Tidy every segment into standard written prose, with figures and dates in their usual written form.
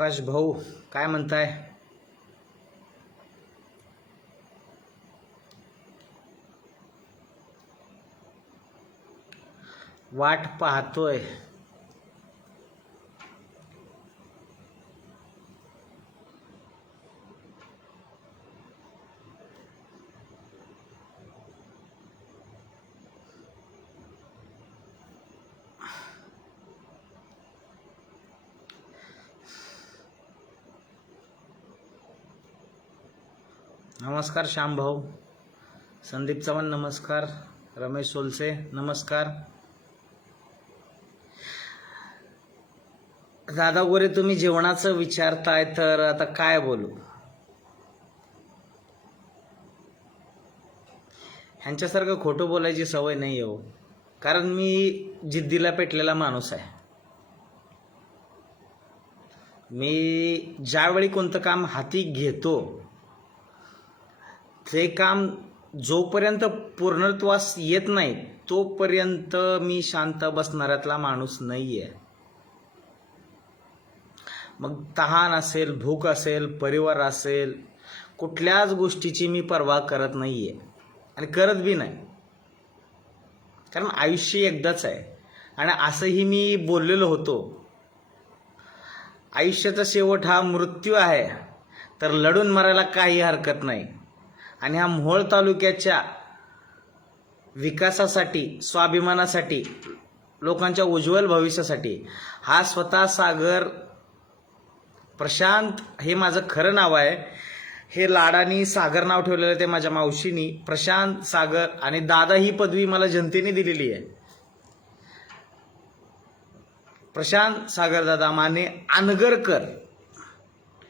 आकाश भाऊ काय म्हणताय? वाट पाहतोय. नमस्कार श्याम भाऊ, संदीप चव्हाण नमस्कार, रमेश सोलसे नमस्कार. दादा गोरे तुम्ही जेवणाचं विचारताय तर आता काय बोलू. ह्यांच्यासारखं खोटं बोलायची सवय नाही हो, कारण मी जिद्दीला पेटलेला माणूस आहे. मी ज्यावेळी कोणतं काम हाती घेतो ते काम जोपर्यंत पूर्णत्वास येत नाही तोपर्यंत मी शांत बसणाऱ्यातला माणूस नाही आहे. मग तहान असेल, भूक असेल, परिवार असेल, कुठल्याच गोष्टीची मी पर्वा करत नाही आहे आणि करत बी नाही. कारण आयुष्य एकदाच आहे आणि असंही मी बोललेलो होतो, आयुष्याचा शेवट हा मृत्यू आहे, तर लढून मरायला काही हरकत नाही. आणि ह्या मोहोळ तालुक्याच्या विकासासाठी, स्वाभिमानासाठी, लोकांच्या उज्ज्वल भविष्यासाठी हा स्वतः सागर प्रशांत हे माझं खरं नाव आहे. हे लाडानी सागर नाव ठेवलेलं ते माझ्या मावशीनी, प्रशांत सागर. आणि दादा ही पदवी मला जनतेने दिलेली आहे. प्रशांत सागर दादा माने अनगरकर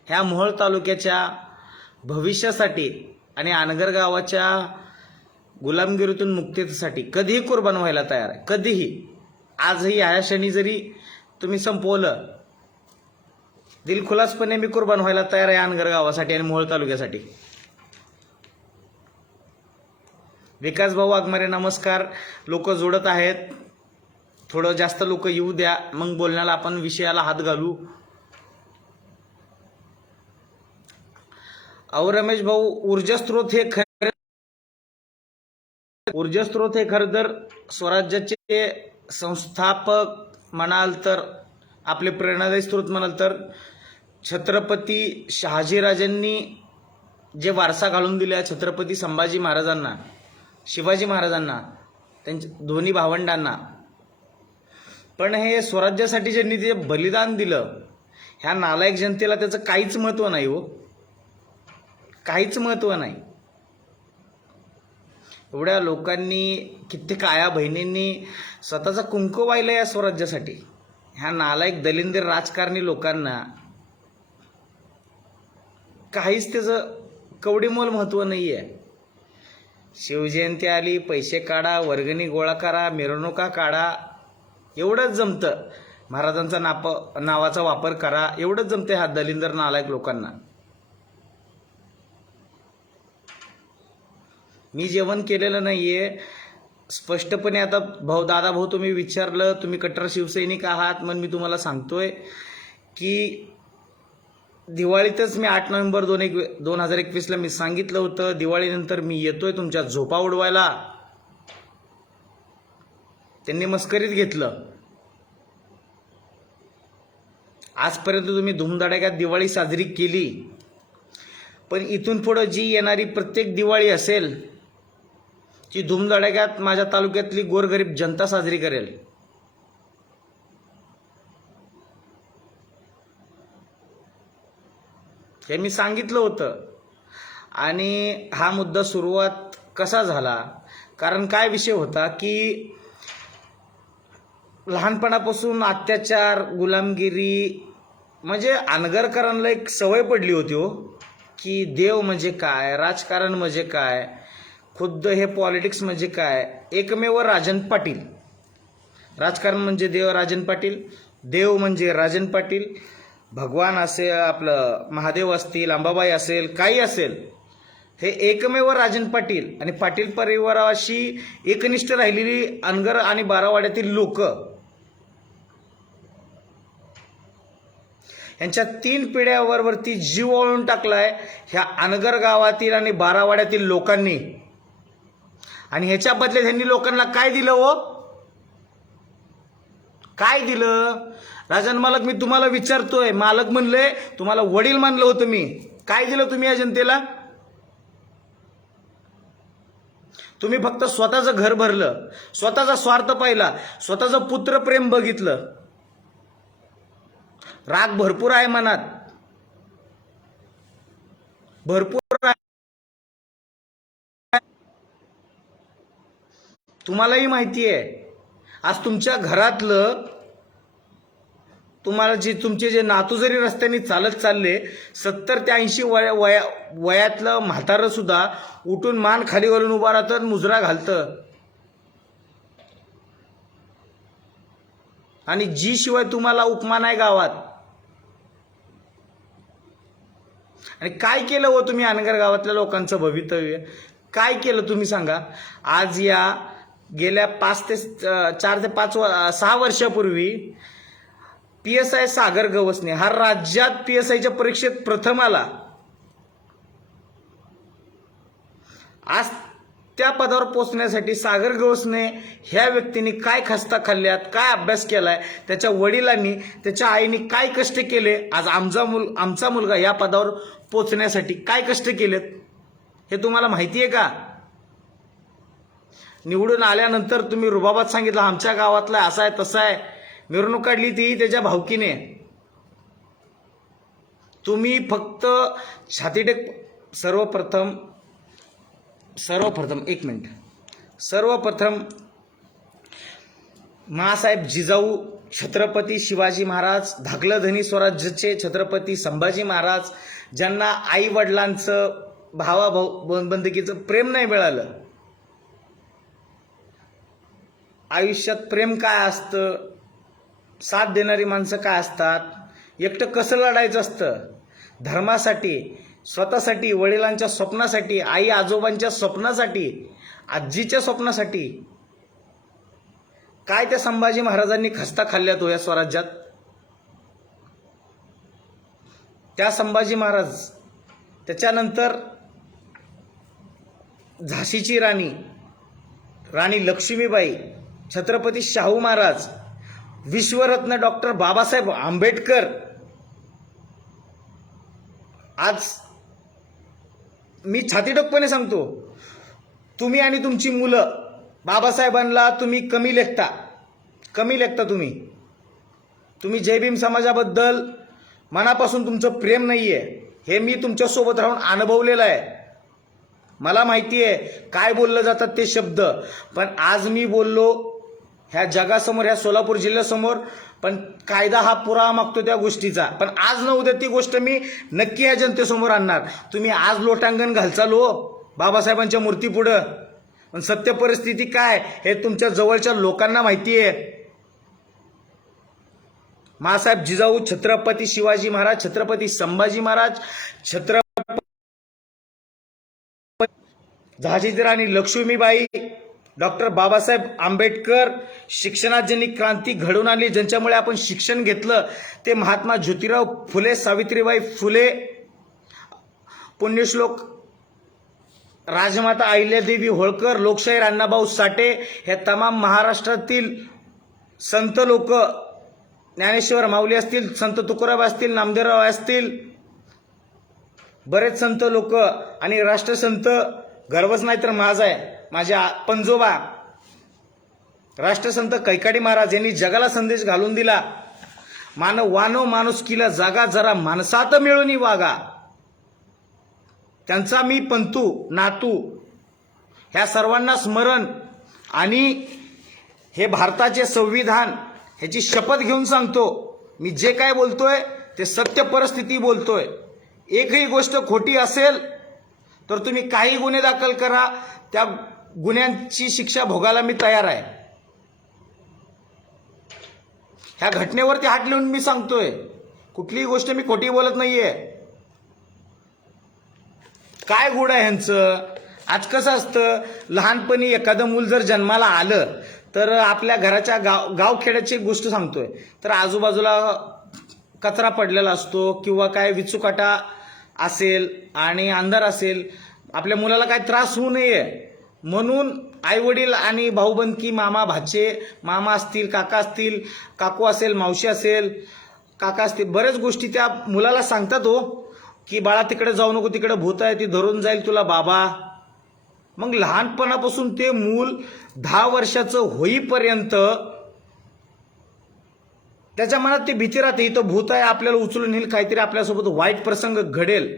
ह्या मोहोळ तालुक्याच्या भविष्यासाठी आणि अनगर गावाच्या गुलामगिरीतून मुक्तीसाठी कधीही कुर्बान व्हायला तयार आहे. कधीही. आजही ह्या क्षणी जरी तुम्ही संपवलं, दिलखुलासपणे मी कुर्बान व्हायला तयार आहे अनगर गावासाठी आणि मोहोळ तालुक्यासाठी. विकास भाऊ वाघमारे नमस्कार. लोक जोडत आहेत, थोडं जास्त लोक येऊ द्या, मग बोलण्याला आपण विषयाला हात घालू. अहो रमेश भाऊ, ऊर्जा स्त्रोत हे खरं तर स्वराज्याचे संस्थापक म्हणाल तर, आपले प्रेरणादायी स्त्रोत म्हणाल तर छत्रपती शहाजीराजांनी जे वारसा घालून दिला छत्रपती संभाजी महाराजांना, शिवाजी महाराजांना, त्यांच्या दोन्ही भावंडांना. पण हे स्वराज्यासाठी ज्यांनी जे बलिदान दिलं, ह्या नालायक जनतेला त्याचं काहीच महत्त्व नाही हो, काहीच महत्त्व नाही. एवढ्या लोकांनी, कित्येक आया बहिणींनी स्वतःचा कुंकू वाहिला या स्वराज्यासाठी. ह्या नालायक दलिंदर राजकारणी लोकांना काहीच त्याचं कवडीमोल महत्त्व नाही आहे. शिवजयंती आली, पैसे काढा, वर्गणी गोळा करा, मिरवणुका काढा, एवढंच जमतं. महाराजांचा नावाचा वापर करा, एवढंच जमतं ह्या दलिंदर नालायक लोकांना. मी जेवण केलेलं नाहीये स्पष्टपणे. आता दादा भाऊ तुम्ही विचारलं, तुम्ही कट्टर शिवसैनिक आहात, मग मी तुम्हाला सांगतोय की दिवाळीतच मी 8 नोव्हेंबर 2021ला मी सांगितलं होतं, दिवाळीनंतर मी येतोय तुमच्या झोपा उडवायला. त्यांनी मस्करीत घेतलं. आजपर्यंत तुम्ही धूमधडाक्यात दिवाळी साजरी केली, पण इथून पुढं जी येणारी प्रत्येक दिवाळी असेल ती धूमधडाक्यात माझ्या तालुक्यातली गोरगरीब जनता साजरी करेल. हे मी सांगितलं होतं. आणि हा मुद्दा सुरुवात कसा झाला कारण काय विषय होता की लहानपणापासून अत्याचार, गुलामगिरी, म्हणजे अनगरकरांना एक सवय पडली होती हो की देव म्हणजे काय, राजकारण म्हणजे काय, खुद्द हे पॉलिटिक्स म्हणजे काय. एकमेव राजन पाटील. राजकारण म्हणजे देव राजन पाटील, देव म्हणजे राजन पाटील, भगवान असेल, आपलं महादेव असतील, अंबाबाई असेल, काही असेल, हे एकमेव राजन पाटील आणि पाटील परिवाराशी एकनिष्ठ राहिलेली अनगर आणि बारावाड्यातील लोक, यांच्या 3 पिढ्यावरती जीव ओळून टाकलाय ह्या अनगर गावातील आणि बारावाड्यातील लोकांनी. आणि ह्याच्या बदल्यात ह्यांनी लोकांना काय दिलं हो, काय दिलं? राजन मालक, मी तुम्हाला विचारतोय. मालक म्हणले, तुम्हाला वडील मानलं होतं मी. काय दिलं तुम्ही या जनतेला? तुम्ही फक्त स्वतःचं घर भरलं, स्वतःचा स्वार्थ पाहिला, स्वतःचं पुत्रप्रेम बघितलं. राग भरपूर आहे मनात, भरपूर आहे. तुम्हालाही माहिती आहे. आज तुमच्या घरातलं, तुम्हाला तुमचे जे नातू जरी रस्त्याने चालत चालले, 70 ते 80 वयातलं म्हातारं सुद्धा उठून मान खाली घालून उभा राहतं, मुजरा घालतं. आणि जी शिवाय तुम्हाला उपमान आहे गावात. आणि काय केलं हो तुम्ही अनगर गावातल्या लोकांचं भवितव्य? काय केलं तुम्ही सांगा? आज या गेल्या 4 ते 6 वर्षापूर्वी PSI सागर गवसने हा राज्यात PSIच्या परीक्षेत प्रथम आला. आज त्या पदावर पोहोचण्यासाठी सागर गवसने ह्या व्यक्तीने काय खस्ता खाल्ल्यात, काय अभ्यास केलाय, त्याच्या वडिलांनी, त्याच्या आईने काय कष्ट केले, आज आमचा मुलगा या पदावर पोहोचण्यासाठी काय कष्ट केलेत हे तुम्हाला माहिती आहे का? निवडून आल्यानंतर तुम्ही रुबाबात सांगितलं आमच्या गावातला असा आहे तसा आहे, मिरवणूक काढली ती त्याच्या भावकीने. तुम्ही फक्त छातीटेक. सर्वप्रथम एक मिनिट. सर्वप्रथम माँसाहेब जिजाऊ छत्रपती शिवाजी महाराज, धाकलधनी स्वराज्याचे छत्रपती संभाजी महाराज, ज्यांना आई वडिलांचं, भावाबंधकीचं प्रेम नाही मिळालं. आयुष्यात प्रेम काय असतं, साथ देणारी माणसं काय असतात, एकटं कसं लढायचं असतं, धर्मासाठी, स्वतःसाठी, वडिलांच्या स्वप्नासाठी, आई आजोबांच्या स्वप्नासाठी, आजीच्या स्वप्नासाठी, काय त्या संभाजी महाराजांनी खस्ता खाल्ल्यात हो या स्वराज्यात. त्या संभाजी महाराज, त्याच्यानंतर झाशीची राणी लक्ष्मीबाई, छत्रपती शाहू महाराज, विश्वरत्न डॉक्टर बाबासाहेब आंबेडकर. आज मी छातीटोकपणे सांगतो, तुम्ही आणि तुमची मुलं बाबासाहेबांना तुम्ही कमी लेखता. तुम्ही जय भीम समाजाबद्दल मनापासून तुमचं प्रेम नाहीये, हे मी तुमच्यासोबत राहून अनुभवलेलं आहे. मला माहिती आहे काय बोललं जातात ते शब्द. पण आज मी बोललो ह्या जगासमोर, ह्या सोलापूर जिल्ह्यासमोर, पण कायदा हा पुरावा मागतो त्या गोष्टीचा. पण आज न उद्या ती गोष्ट मी नक्की या जनतेसमोर आणणार. तुम्ही आज लोटांगण घालचाल हो बाबासाहेबांच्या मूर्तीपुढं, पण सत्य परिस्थिती काय हे तुमच्या जवळच्या लोकांना माहिती आहे. माँसाहेब जिजाऊ, छत्रपती शिवाजी महाराज, छत्रपती संभाजी महाराज, झाशीची राणी लक्ष्मीबाई, डॉक्टर बाबासाहेब आंबेडकर, शिक्षणात ज्यांनी क्रांती घडवून आणली, ज्यांच्यामुळे आपण शिक्षण घेतलं, ते महात्मा ज्योतिराव फुले, सावित्रीबाई फुले, पुण्यश्लोक राजमाता अहिल्यादेवी होळकर, लोकशाहीर अण्णाभाऊ साठे, हे तमाम महाराष्ट्रातील संत लोक, ज्ञानेश्वर माऊली असतील, संत तुकाराम असतील, नामदेवराव असतील, बरेच संत लोक, आणि राष्ट्रसंत गर्वच नाही तर माझा आहे, माझ्या पंजोबा राष्ट्रसंत कैकाडी महाराज यांनी जगाला संदेश घालून दिला, वानो माणुसकीला जागा, जरा माणसात मिळून वागा. त्यांचा मी पंतू, नातू, ह्या सर्वांना स्मरण आणि हे भारताचे संविधान ह्याची शपथ घेऊन सांगतो, मी जे काय बोलतोय ते सत्य परिस्थिती बोलतोय. एकही गोष्ट खोटी असेल तर तुम्ही काही गुन्हे दाखल करा, त्या गुन्ह्यांची शिक्षा भोगायला मी तयार आहे. ह्या घटनेवरती हात लिहून मी सांगतोय, कुठलीही गोष्ट मी खोटी बोलत नाहीये. काय गुड आहे ह्यांचं? आज कसं असतं, लहानपणी एखादं मूल जर जन्माला आलं तर आपल्या घराच्या गावखेड्याची गोष्ट सांगतोय, तर आजूबाजूला कचरा पडलेला असतो किंवा काय विचुकाटा असेल आणि अंधार असेल, आपल्या मुलाला काय त्रास होऊ नये म्हणून आईवडील आणि भाऊबंदकी, मामा भाचे, मामा असतील, काका असतील, काकू असेल, मावशी असेल, काका असतील, बऱ्याच गोष्टी त्या मुलाला सांगतात हो, की बाळा तिकडे जाऊ नको, तिकडे भूत आहे, ती धरून जाईल तुला बाबा. मग लहानपणापासून ते मूल 10 वर्षाचं होईपर्यंत त्याच्या मनात ती भीती राहते, इथं भूत आहे, आपल्याला उचलून नेईल, काहीतरी आपल्यासोबत वाईट प्रसंग घडेल,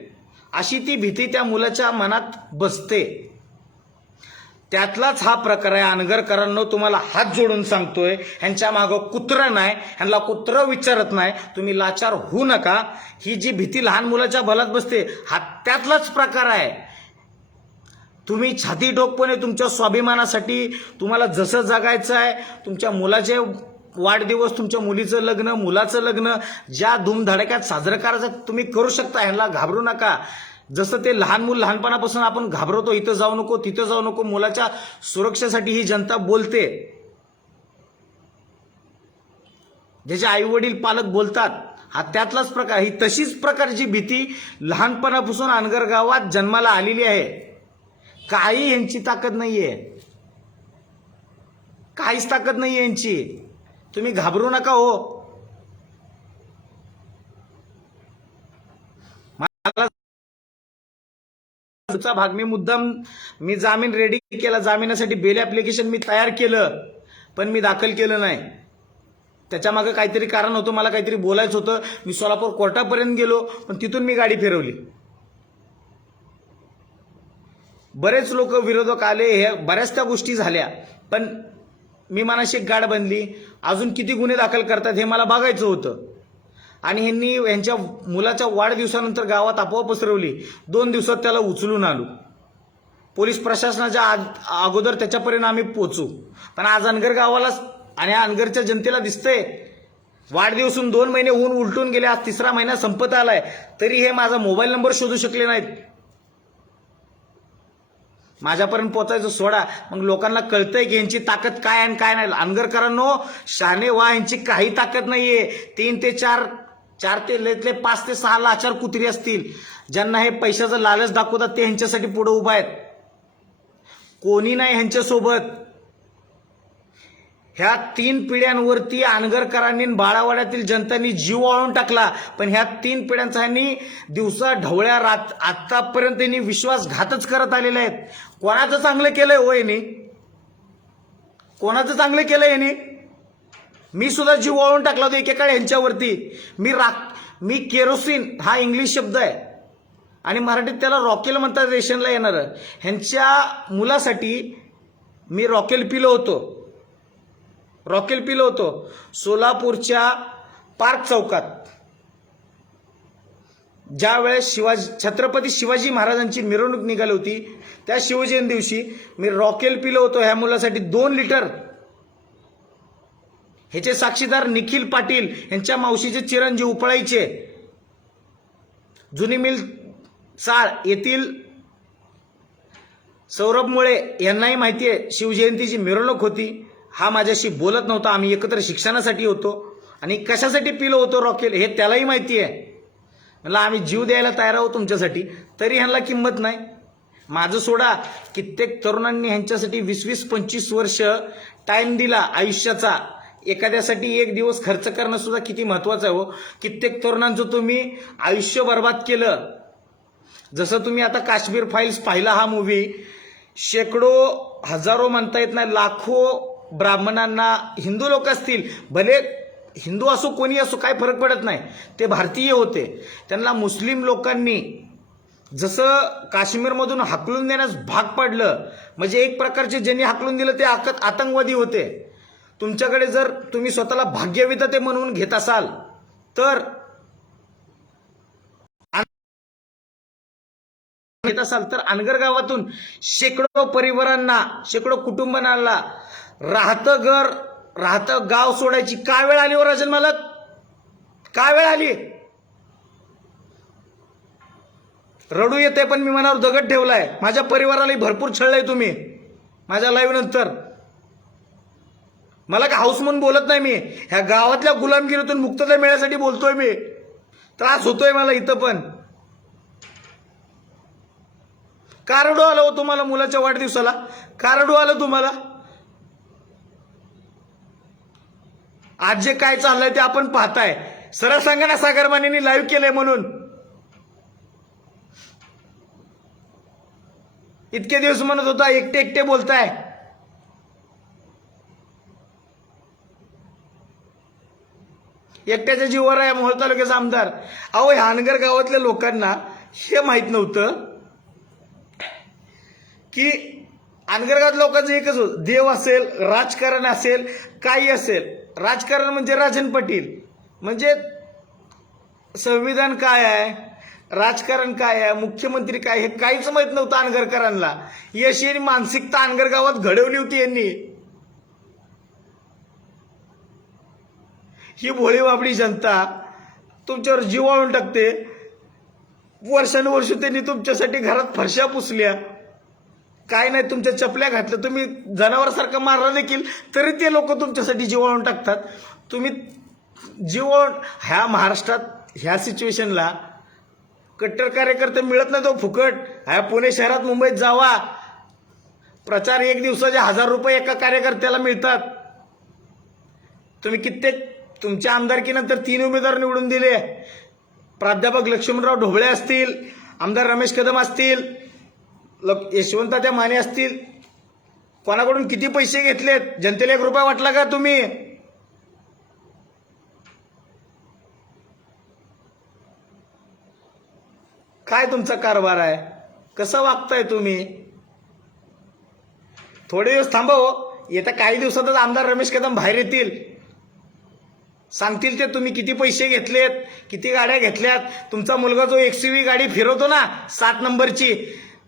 अशी ती भीती त्या मुलाच्या मनात बसते. त्यातलाच हा प्रकार आहे. अनगरकरांनो, तुम्हाला हात जोडून सांगतोय, ह्यांच्या मागं कुत्रं नाही, ह्यांना कुत्रं विचारत नाही, तुम्ही लाचार होऊ नका. ही जी भीती लहान मुलाच्या भलात बसते, हा त्यातलाच प्रकार आहे. तुम्ही छाती ठोकपणे तुमच्या स्वाभिमानासाठी, तुम्हाला जसं जगायचं आहे, तुमच्या मुलाचे वाढदिवस, तुमच्या मुलीचं लग्न, मुलाचं लग्न ज्या धूमधडक्यात साजरं करायचं तुम्ही करू शकता, ह्यांना घाबरू नका. जसं ते लहान मूल लहानपणापासून आपण घाबरवतो, इथं जाऊ नको, तिथं जाऊ नको, मुलाच्या सुरक्षेसाठी ही जनता बोलते, ज्याचे आई वडील पालक बोलतात, हा त्यातलाच प्रकार. ही तशीच प्रकारची भीती लहानपणापासून अनगर गावात जन्माला आलेली आहे. काही यांची ताकद नाहीये, काहीच ताकद नाहीये यांची. तुम्ही घाबरू नका हो. मला भाग मी जामीन रेडी केला, जामिनासाठी बेल ऍप्लिकेशन मी तयार केलं, पण मी दाखल केलं नाही. त्याच्या मागे काहीतरी कारण होतं, मला काहीतरी बोलायचं होतं. मी सोलापूर कोर्टापर्यंत गेलो, पण तिथून मी गाडी फिरवली. बरेच लोक विरोधक आले, हे बऱ्याच त्या गोष्टी झाल्या, पण मी मनाशी एक गाड बांधली. अजून किती गुन्हे दाखल करतात हे मला बघायचं होतं. आणि ह्यांनी यांच्या मुलाच्या वाढदिवसानंतर गावात अफवा पसरवली. 2 दिवसात त्याला उचलून आलो. पोलीस प्रशासनाच्या अगोदर त्याच्यापर्यंत आम्ही पोहोचू. पण आज अनगर गावाला आणि अनगरच्या जनतेला दिसतंय, वाढदिवसून 2 महिने होऊन उलटून गेले, आज 3रा महिना संपत आलाय, तरी हे माझा मोबाईल नंबर शोधू शकले नाहीत. माझ्यापर्यंत पोहोचायचं सोडा, मग लोकांना कळतंय की यांची ताकद काय आणि काय नाही. अनगरकरांनो, शहाणे व्हा, यांची काही ताकद नाहीये. 3 ते 4 ते 5 ते 6 लाचार कुत्री असतील, ज्यांना हे पैशाचं लालच दाखवतात, ते ह्यांच्यासाठी पुढे उभा आहेत. कोणी नाही ह्यांच्यासोबत. ह्या 3 पिढ्यांवरती अनगरकरांनी, बाळावाड्यातील जनतांनी जीव वाळून टाकला, पण ह्या 3 पिढ्यांचा ह्यांनी दिवसा ढवळ्या रात आतापर्यंत त्यांनी विश्वासघातच करत आलेले आहेत. कोणाचं चांगलं केलंय हो यांनी? कोणाचं चांगलं केलंय यांनी? मी सुद्धा जीव वाळून टाकला होता एकेकाळी यांच्यावरती. मी केरोसिन हा इंग्लिश शब्द आहे आणि मराठीत त्याला रॉकेल म्हणतात, रेशनला येणार. ह्यांच्या मुलासाठी मी रॉकेल पिलो होतो सोलापूरच्या पार्क चौकात. ज्या वेळेस छत्रपती शिवाजी महाराजांची मिरवणूक निघाली होती, त्या शिवजयंती दिवशी मी रॉकेल पिलो होतो ह्या मुलासाठी 2 लिटर. ह्याचे साक्षीदार निखिल पाटील, यांच्या मावशीचे चिरंजीव उपळाईचे, जुनी मिल चाळ येथील सौरभ मुळे यांनाही माहिती आहे. शिवजयंतीची मिरवणूक होती, हा माझ्याशी बोलत नव्हता, आम्ही एकत्र शिक्षणासाठी होतो आणि कशासाठी पिलो होतो रॉकेल हे त्यालाही माहिती आहे. म्हणलं आम्ही जीव द्यायला तयार आहोत तुमच्यासाठी, तरी ह्यांना किंमत नाही. माझं सोडा, कित्येक तरुणांनी ह्यांच्यासाठी 20-20, 25 वर्ष टाइम दिला आयुष्याचा. एखाद्यासाठी 1 दिवस खर्च करणं सुद्धा किती महत्वाचं आहे हो. कित्येक तरुणांचं तुम्ही आयुष्य बर्बाद केलं. जसं तुम्ही आता काश्मीर फाईल्स पाहिला हा मूवी, शेकडो, हजारो म्हणता येत नाही, लाखो ब्राह्मणांना, हिंदू लोक असतील, भले हिंदू असो कोणी असो काय फरक पडत नाही, ते भारतीय होते, त्यांना मुस्लिम लोकांनी जसं काश्मीरमधून हाकलून देण्यास भाग पडलं, म्हणजे एक प्रकारचे ज्यांनी हाकलून दिलं ते आतंकवादी होते. तुमच्याकडे जर तुम्ही स्वतःला भाग्यविधाते म्हणून घेत असाल तर अनगर गावातून शेकडो परिवारांना, शेकडो कुटुंबांना राहतं गाव सोडायची काय वेळ आली हो राजन मालक? काय वेळ आली? रडू येते पण मी मनावर दगड ठेवलाय. माझ्या परिवाराला भरपूर छळलंय तुम्ही माझ्या लाईव्ह नंतर. मला का हाऊस म्हणून बोलत नाही मी, ह्या गावातल्या गुलामगिरीतून मुक्तता मिळण्यासाठी बोलतोय मी. त्रास होतोय मला इथं पण. का रडू आलं हो तुम्हाला मुलाच्या वाढदिवसाला? का रडू आलं तुम्हाला? आज जे काय चाललंय ते आपण पाहताय. सरळ सांगा ना, सागर मानेंनी लाईव्ह केलंय म्हणून. इतके दिवस म्हणत होता एकटे एकटे बोलताय. एकट्याच्या जीवावर आहे मोहोळ तालुक्याचा आमदार. अहो, ह्या अनगर गावातल्या लोकांना हे माहित नव्हतं की अनगर गावात लोकांचं एकच होतं, देव असेल, राजकारण असेल, काही असेल. राजकारण म्हणजे राजन पाटील, म्हणजे संविधान काय आहे, राजकारण काय आहे, मुख्यमंत्री काय, हे काहीच माहित नव्हतं अनगरकरांना. यश यांनी मानसिकता अनगर गावात घडवली होती. यांनी ही भोळी बाबडी जनता तुमच्यावर जीवाळून टाकते. वर्षानुवर्ष त्यांनी तुमच्यासाठी घरात फरशा पुसल्या, काय नाही तुमच्या चपल्या घातल्या, तुम्ही जनावरासारखं मारलं देखील तरी ते लोक तुमच्यासाठी जीवाळून टाकतात. तुम्ही जीवाळून ह्या महाराष्ट्रात ह्या सिच्युएशनला कट्टर कार्यकर्ते मिळत नाही तो फुकट. ह्या पुणे शहरात मुंबईत जावा, प्रचार 1 दिवसाचे 1000 रुपये एका कार्यकर्त्याला मिळतात. तुम्ही कित्येक तुमच्या आमदारकीनंतर 3 उमेदवार निवडून दिले. प्राध्यापक लक्ष्मणराव ढोबळे असतील, आमदार रमेश कदम असतील, यशवंतराव माने असतील. कोणाकडून किती पैसे घेतलेत? जनतेला 1 रुपया वाटला का तुम्ही? काय तुमचा कारभार आहे? कसं वागताय तुम्ही? थोडे दिवस थांबा हो. येत्या काही दिवसातच आमदार रमेश कदम बाहेर येतील, सांगतील ते तुम्ही किती पैसे घेतलेत, किती गाड्या घेतल्यात. तुमचा मुलगा जो XUV गाडी फिरवतो ना 60 नंबरची,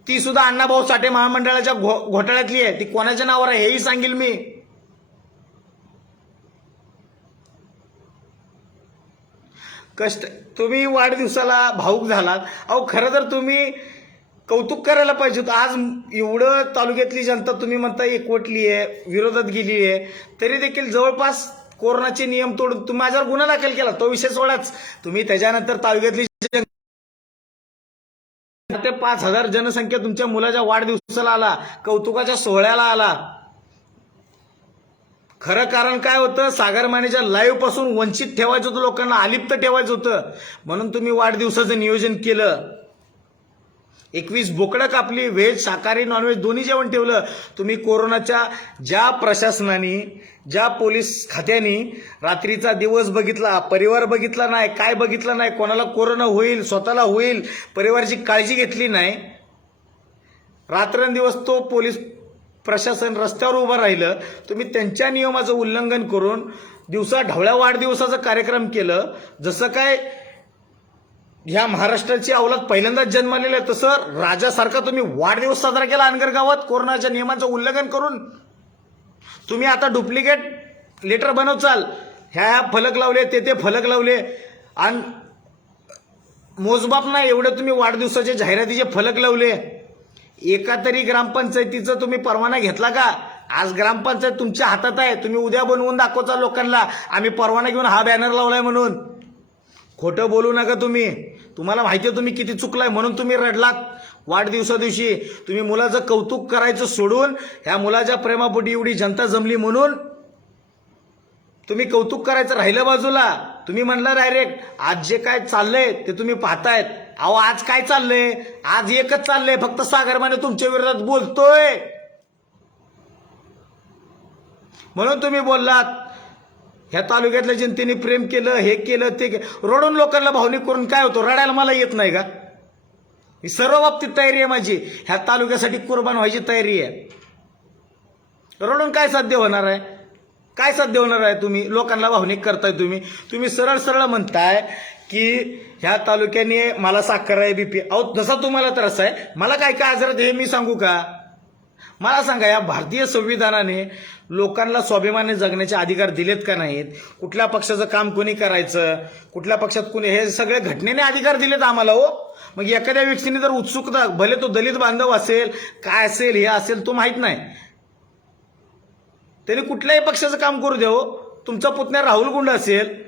ती सुद्धा अण्णाभाऊ साठे महामंडळाच्या घोटाळ्यातली आहे. ती कोणाच्या नावावर आहे हेही सांगेल मी. कष्ट तुम्ही वाढदिवसाला भाऊक झालात. अहो, खरं तर तुम्ही कौतुक करायला पाहिजे होतं. आज एवढं तालुक्यातली जनता तुम्ही म्हणता एकवटली आहे, विरोधात गेली आहे, तरी देखील जवळपास कोरोनाचे नियम तोडून तुम्ही माझ्यावर गुन्हा दाखल केला. तो विषय सोडाच. तुम्ही त्याच्यानंतर तालुक्यातली 5,000 जनसंख्या तुमच्या मुलाच्या वाढदिवसाला आला, कौतुकाच्या सोहळ्याला आला. खरं कारण काय होतं? सागर मानेच्या लाईव्ह पासून वंचित ठेवायचं होतं, लोकांना अलिप्त ठेवायचं होतं, म्हणून तुम्ही वाढदिवसाचं नियोजन केलं. 21 बोकडं कापली, व्हेज, शाकाहारी, नॉनव्हेज दोन्ही जेवण ठेवलं. तुम्ही कोरोनाच्या ज्या प्रशासनाने, ज्या पोलीस खात्याने रात्रीचा दिवस बघितला, परिवार बघितला नाही, काय बघितलं नाही, कोणाला कोरोना होईल, स्वतःला होईल, परिवाराची काळजी घेतली नाही. रात्रंदिवस तो पोलीस प्रशासन रस्त्यावर उभं राहिलं. तुम्ही त्यांच्या नियमाचं उल्लंघन करून दिवसा ढवळ्या वाढदिवसाचा कार्यक्रम केलं. जसं काय ह्या महाराष्ट्राची अवलाद पहिल्यांदाच जन्मलेलं आहे तसं राजासारखा तुम्ही वाढदिवस साजरा केला अनगर गावात कोरोनाच्या नियमांचं उल्लंघन करून. तुम्ही आता डुप्लिकेट लेटर बनवचाल, ह्या फलक लावले, ते फलक लावले, आणि मोजमाप नाही एवढे तुम्ही वाढदिवसाचे जाहिरातीचे फलक लावले. एका तरी ग्रामपंचायतीचा तुम्ही परवाना घेतला का? आज ग्रामपंचायत तुमच्या हातात आहे. तुम्ही उद्या बनवून दाखवता लोकांना आम्ही परवाना घेऊन हा बॅनर लावलाय म्हणून. खोटं बोलू नका तुम्ही. तुम्हाला माहिती आहे तुम्ही किती चुकलाय, म्हणून तुम्ही रडलात वाढदिवसा दिवशी. तुम्ही मुलाचं कौतुक करायचं सोडून ह्या मुलाच्या प्रेमापोटी एवढी जनता जमली म्हणून तुम्ही कौतुक करायचं राहिलं बाजूला. तुम्ही म्हणला डायरेक्ट आज जे काय चाललंय ते तुम्ही पाहतायत. अहो, आज काय चाललंय? आज एकच चाललंय, फक्त सागर माने तुमच्या विरोधात बोलतोय म्हणून तुम्ही बोललात. ह्या तालुक्यातल्या जनतेने प्रेम केलं, हे केलं, ते रडून लोकांना भावनिक करून काय होतं? रडायला मला येत नाही का? ही सर्व बाबतीत तयारी आहे माझी. ह्या तालुक्यासाठी कुर्बान व्हायची तयारी आहे. रडून काय साध्य होणार आहे? काय साध्य होणार आहे? तुम्ही लोकांना भावनिक करताय. तुम्ही सरळ सरळ म्हणताय की ह्या तालुक्याने मला साखर आहे, बीपी. अहो, जसा तुम्हाला त्रास आहे, मला काय काय आजार हे मी सांगू का? मला सांगा, या भारतीय संविधानाने लोकांना स्वाभिमानाने जगण्याचे अधिकार दिलेत का नाहीत? कुठल्या पक्षाचं काम कोणी करायचं, कुठल्या पक्षात कोणी, हे सगळे घटनेने अधिकार दिलेत आम्हाला. हो, मग एखाद्या व्यक्तीने जर उत्सुकता, भले तो दलित बांधव असेल, काय असेल, हे असेल, तो माहित नाही, त्याने कुठल्याही पक्षाचं काम करू द्या. हो, तुमचा पुतण्या राहुल गुंड असेल,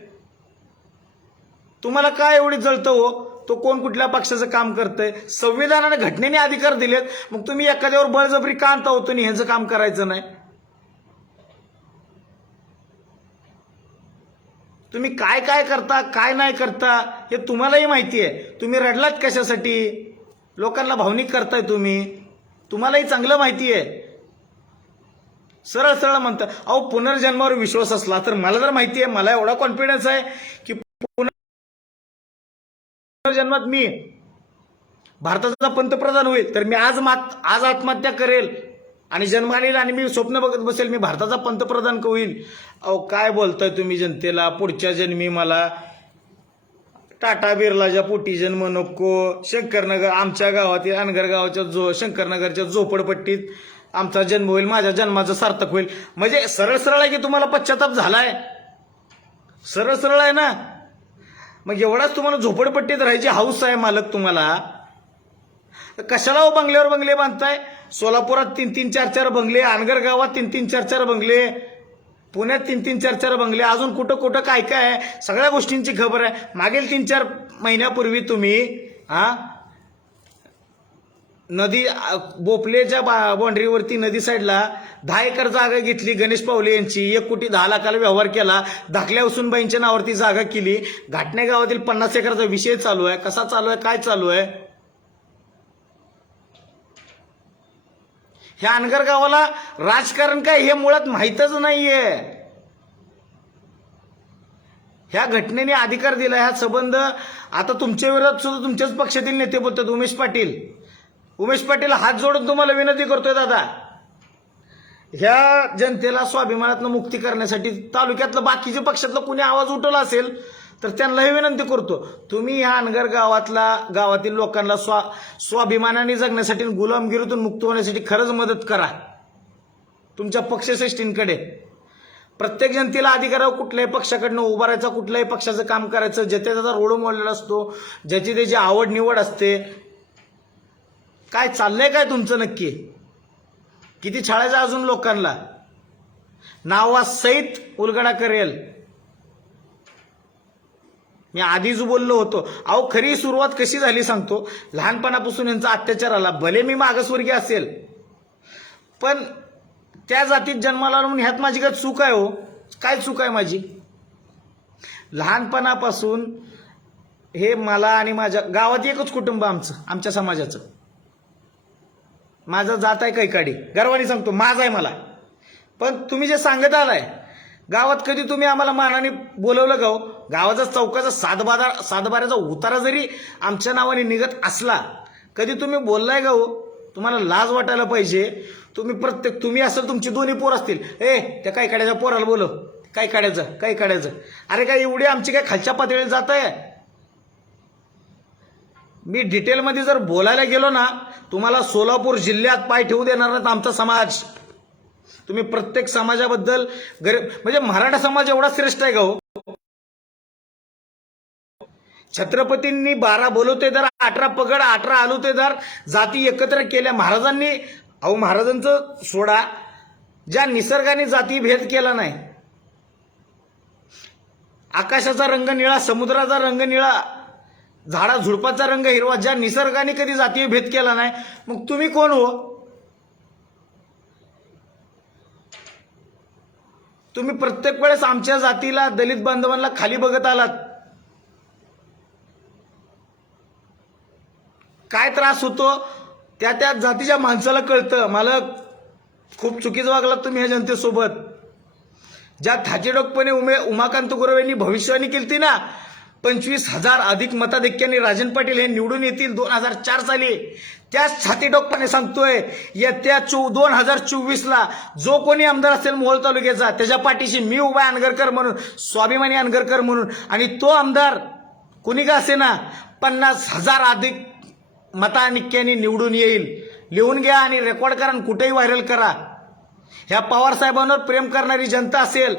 तुम्हाला काय एवढी जळतं? हो, तो कोण कुठल्या पक्षाचं काम करतंय? संविधानाने घटनेने अधिकार दिलेत, मग तुम्ही एखाद्यावर बळजबरी का आणता होतो आणि ह्याचं काम करायचं नाही? तुम्ही काय काय करता, काय नाही करता, हे तुम्हालाही माहिती आहे. तुम्ही रडलात कशासाठी? लोकांना भावनिक करताय तुम्हालाही चांगलं माहिती आहे. सरळ सरळ म्हणता. अहो, पुनर्जन्मावर विश्वास असला तर मला तर माहिती आहे, मला एवढा कॉन्फिडन्स आहे की पुनर्जन्मात मी भारताचा पंतप्रधान होईल, तर मी आज आत्महत्या करेल आणि जन्माला येईल आणि मी स्वप्न बघत बसेल मी भारताचा पंतप्रधान होईल. अहो, काय बोलताय तुम्ही जनतेला? पुढच्या जन्मी मला टाटा बिर्लाच्या पोटी जन्म नको, शंकरनगर, आमच्या गावातील अनगर गावाच्या शंकरनगरच्या झोपडपट्टीत आमचा जन्म होईल, माझ्या जन्माचं सार्थक होईल. म्हणजे सरळ सरळ आहे की तुम्हाला पश्चाताप झालाय? सरळ सरळ आहे ना? मग एवढाच तुम्हाला झोपडपट्टीत राहायची हौस आहे मालक तुम्हाला, कशाला हो बंगल्यावर बंगले बांधताय? सोलापुरात 3-3, 4-4 बंगले, अनगर गावात 3-3, 4-4 बंगले, पुण्यात 3-3, 4-4 बंगले, अजून कुठं कुठं काय काय आहे, सगळ्या गोष्टींची खबर आहे. मागील 3-4 महिन्यापूर्वी तुम्ही नदी बोपलेच्या बाउंड्रीवरती नदी साईडला 10 एकर जागा घेतली गणेश पावले यांची, 1 कोटी 10 लाखाला व्यवहार केला, धाकल्या उसूनबाईंच्या नावावरती जागा केली. घाटणे गावातील 50 एकरचा विषय चालू आहे. कसा चालू आहे, काय चालू आहे? ह्या अनगर गावाला राजकारण काय हे मुळात माहीतच नाहीये. ह्या घटनेने अधिकार दिला, ह्या संबंध. आता तुमच्या विरोधात सुद्धा तुमच्याच पक्षातील नेते बोलतात, उमेश पाटील हात जोडून तुम्हाला विनंती करतोय दादा, ह्या जनतेला स्वाभिमानातनं मुक्ती करण्यासाठी तालुक्यातलं बाकीच्या पक्षातलं कुणी आवाज उठवला असेल तर त्यांनाही विनंती करतो, तुम्ही ह्या अनगर गावातील लोकांना स्वाभिमानाने जगण्यासाठी, गुलामगिरीतून मुक्त होण्यासाठी खरंच मदत करा. तुमच्या पक्षश्रेष्ठींकडे प्रत्येक जनतेला अधिकार आहे कुठल्याही पक्षाकडनं उभा राहायचा, कुठल्याही पक्षाचं काम करायचं, ज्याच्या त्याचा रोड मोडलेला असतो, ज्याची त्याची आवड निवड असते. काय चाललंय काय तुमचं नक्की? किती छाळायचं अजून लोकांना? नावासहित उलगडा करेल. मी आधीच बोललो होतो. अहो, खरी सुरुवात कशी झाली सांगतो. लहानपणापासून यांचा अत्याचार आला. भले मी मागासवर्गीय असेल, पण त्या जातीत जन्माला म्हणून ह्यात माझी काय चूक आहे? हो, काय चूक आहे माझी? लहानपणापासून हे मला आणि माझ्या गावात एकच कुटुंब आमच्या समाजाचं. माझा जात आहे कैकाडी, गर्वाने सांगतो माझा आहे मला. पण तुम्ही जे सांगत आलाय, गावात कधी तुम्ही आम्हाला मानाने बोलवलं का हो? गावाचा चौकाचा सातबाऱ्याचा उतारा जरी आमच्या नावाने निघत असला, कधी तुम्ही बोललाय का हो? तुम्हाला लाज वाटायला पाहिजे. तुम्ही असेल, तुमची दोन्ही पोर असतील, त्या काय काढ्याच्या पोराला बोलव, काय काढायचं. अरे काय एवढी आमची काय खालच्या पातळीला जात आहे? मी डिटेलमध्ये जर बोलायला गेलो ना, तुम्हाला सोलापूर जिल्ह्यात पाय ठेवू देणार नाहीत आमचा समाज. तुम्ही प्रत्येक समाजाबद्दल म्हणजे मराठा समाज एवढा श्रेष्ठ आहे का हो? छत्रपतींनी 12 बलुतेदार, 18 पगड, 18 आलुतेदार जाती एकत्र केल्या महाराजांनी. अहो, महाराजांचं सोडा, ज्या निसर्गाने जाती भेद केला नाही, आकाशाचा रंग निळा, समुद्राचा रंग निळा, झाडा झुडपाचा रंग हिरवा, ज्या निसर्गाने कधी जातीय भेद केला नाही, मग तुम्ही कोण हो? तुम्ही प्रत्येक वेळेस आमच्या जातीला, दलित बांधवांना खाली बघत आलात. काय त्रास होतो त्या जातीच्या माणसाला कळतं. मला खूप चुकीचं वागलात तुम्ही या जनतेसोबत. ज्या थाचेडोकपणे उमाकांत गुरव यांनी भविष्यवाणी केली ना, 25,000 अधिक मताधिक्याने राजन पाटील हे निवडून येतील 2004 साली. त्याच छातीडोकपणे सांगतोय, येत्या 2024ला जो कोणी आमदार असेल मोहोळ तालुक्याचा त्याच्या पाठीशी मी उभा आहे अनगरकर म्हणून, स्वाभिमानी अनगरकर म्हणून. आणि तो आमदार कुणी का असे ना 50,000 अधिक मताधिक्याने निवडून येईल. लिहून घ्या आणि रेकॉर्ड करा आणि कुठेही व्हायरल करा. ह्या पवार साहेबांवर प्रेम करणारी जनता असेल,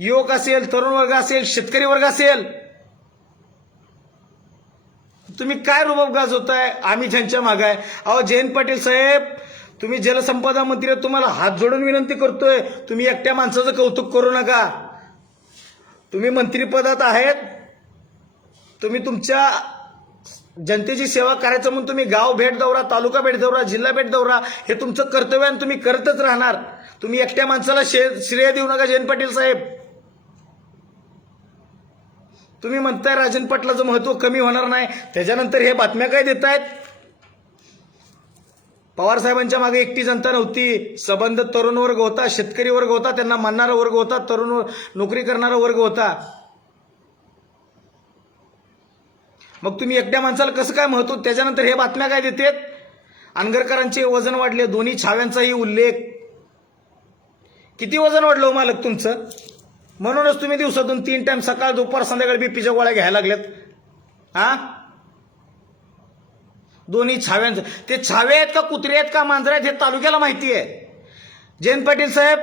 युवक असेल, तरुण वर्ग असेल, शेतकरी वर्ग असेल, तुम्ही काय रुबाब गाजवताय? आम्ही त्यांच्या मागे आहे. अहो जयंत पाटील साहेब, तुम्ही जलसंपदा मंत्री, तुम्हाला हात जोडून विनंती करतोय, तुम्ही एकट्या माणसाचं कौतुक करू नका. तुम्ही मंत्रिपदात आहेत, तुम्ही तुमच्या जनतेची सेवा करायचं म्हणून तुम्ही गाव भेट दौरा, तालुका भेट दौरा, जिल्हा भेट दौरा हे तुमचं कर्तव्य आणि तुम्ही करतच राहणार. तुम्ही एकट्या माणसाला श्रेय देऊ नका जयंत पाटील साहेब. तुम्ही म्हणताय राजन पाटलाचं महत्व कमी होणार नाही, त्याच्यानंतर हे बातम्या काय देतायत? पवार साहेबांच्या मागे एकटी जनता नव्हती, सबंध तरुण वर्ग होता, शेतकरी वर्ग होता, त्यांना मानणारा वर्ग होता, तरुण नोकरी करणारा वर्ग होता. मग तुम्ही एकट्या माणसाला कसं काय महत्व? त्याच्यानंतर हे बातम्या काय देतात? अनगरकरांचे वजन वाढले, दोन्ही छाव्यांचाही उल्लेख. किती वजन वाढलं हो मालक तुमचं? म्हणूनच तुम्ही दिवसातून 3 टाइम सकाळ दुपार संध्याकाळी बीपीच्या गोळ्या घ्यायला लागल्यात. हा, दोन्ही छाव्यांचं. ते छावे आहेत का कुत्रे आहेत का मांजरे आहेत हे तालुक्याला माहिती आहे. जयंत पाटील साहेब,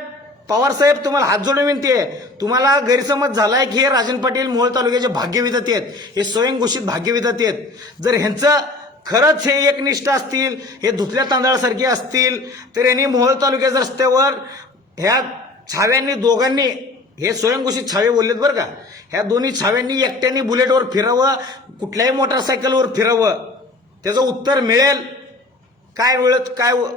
पवार साहेब, तुम्हाला हात जोडून विनंती आहे, तुम्हाला गैरसमज झालाय की हे राजन पाटील मोहोळ तालुक्याचे भाग्यविधाते आहेत, हे स्वयंघोषित भाग्यविधाते आहेत. जर ह्यांचं खरंच हे एकनिष्ठ असतील, हे धुतल्या तांदळासारखे असतील, तर यांनी मोहोळ तालुक्याच्या रस्त्यावर ह्या छाव्यांनी दोघांनी, हे स्वयंघोषित छावे बोललेत बरं का, ह्या दोन्ही छाव्यांनी एकट्याने बुलेटवर फिरावं, कुठल्याही मोटरसायकलवर फिरावं. त्याचं उत्तर मिळेल. काय मिळत,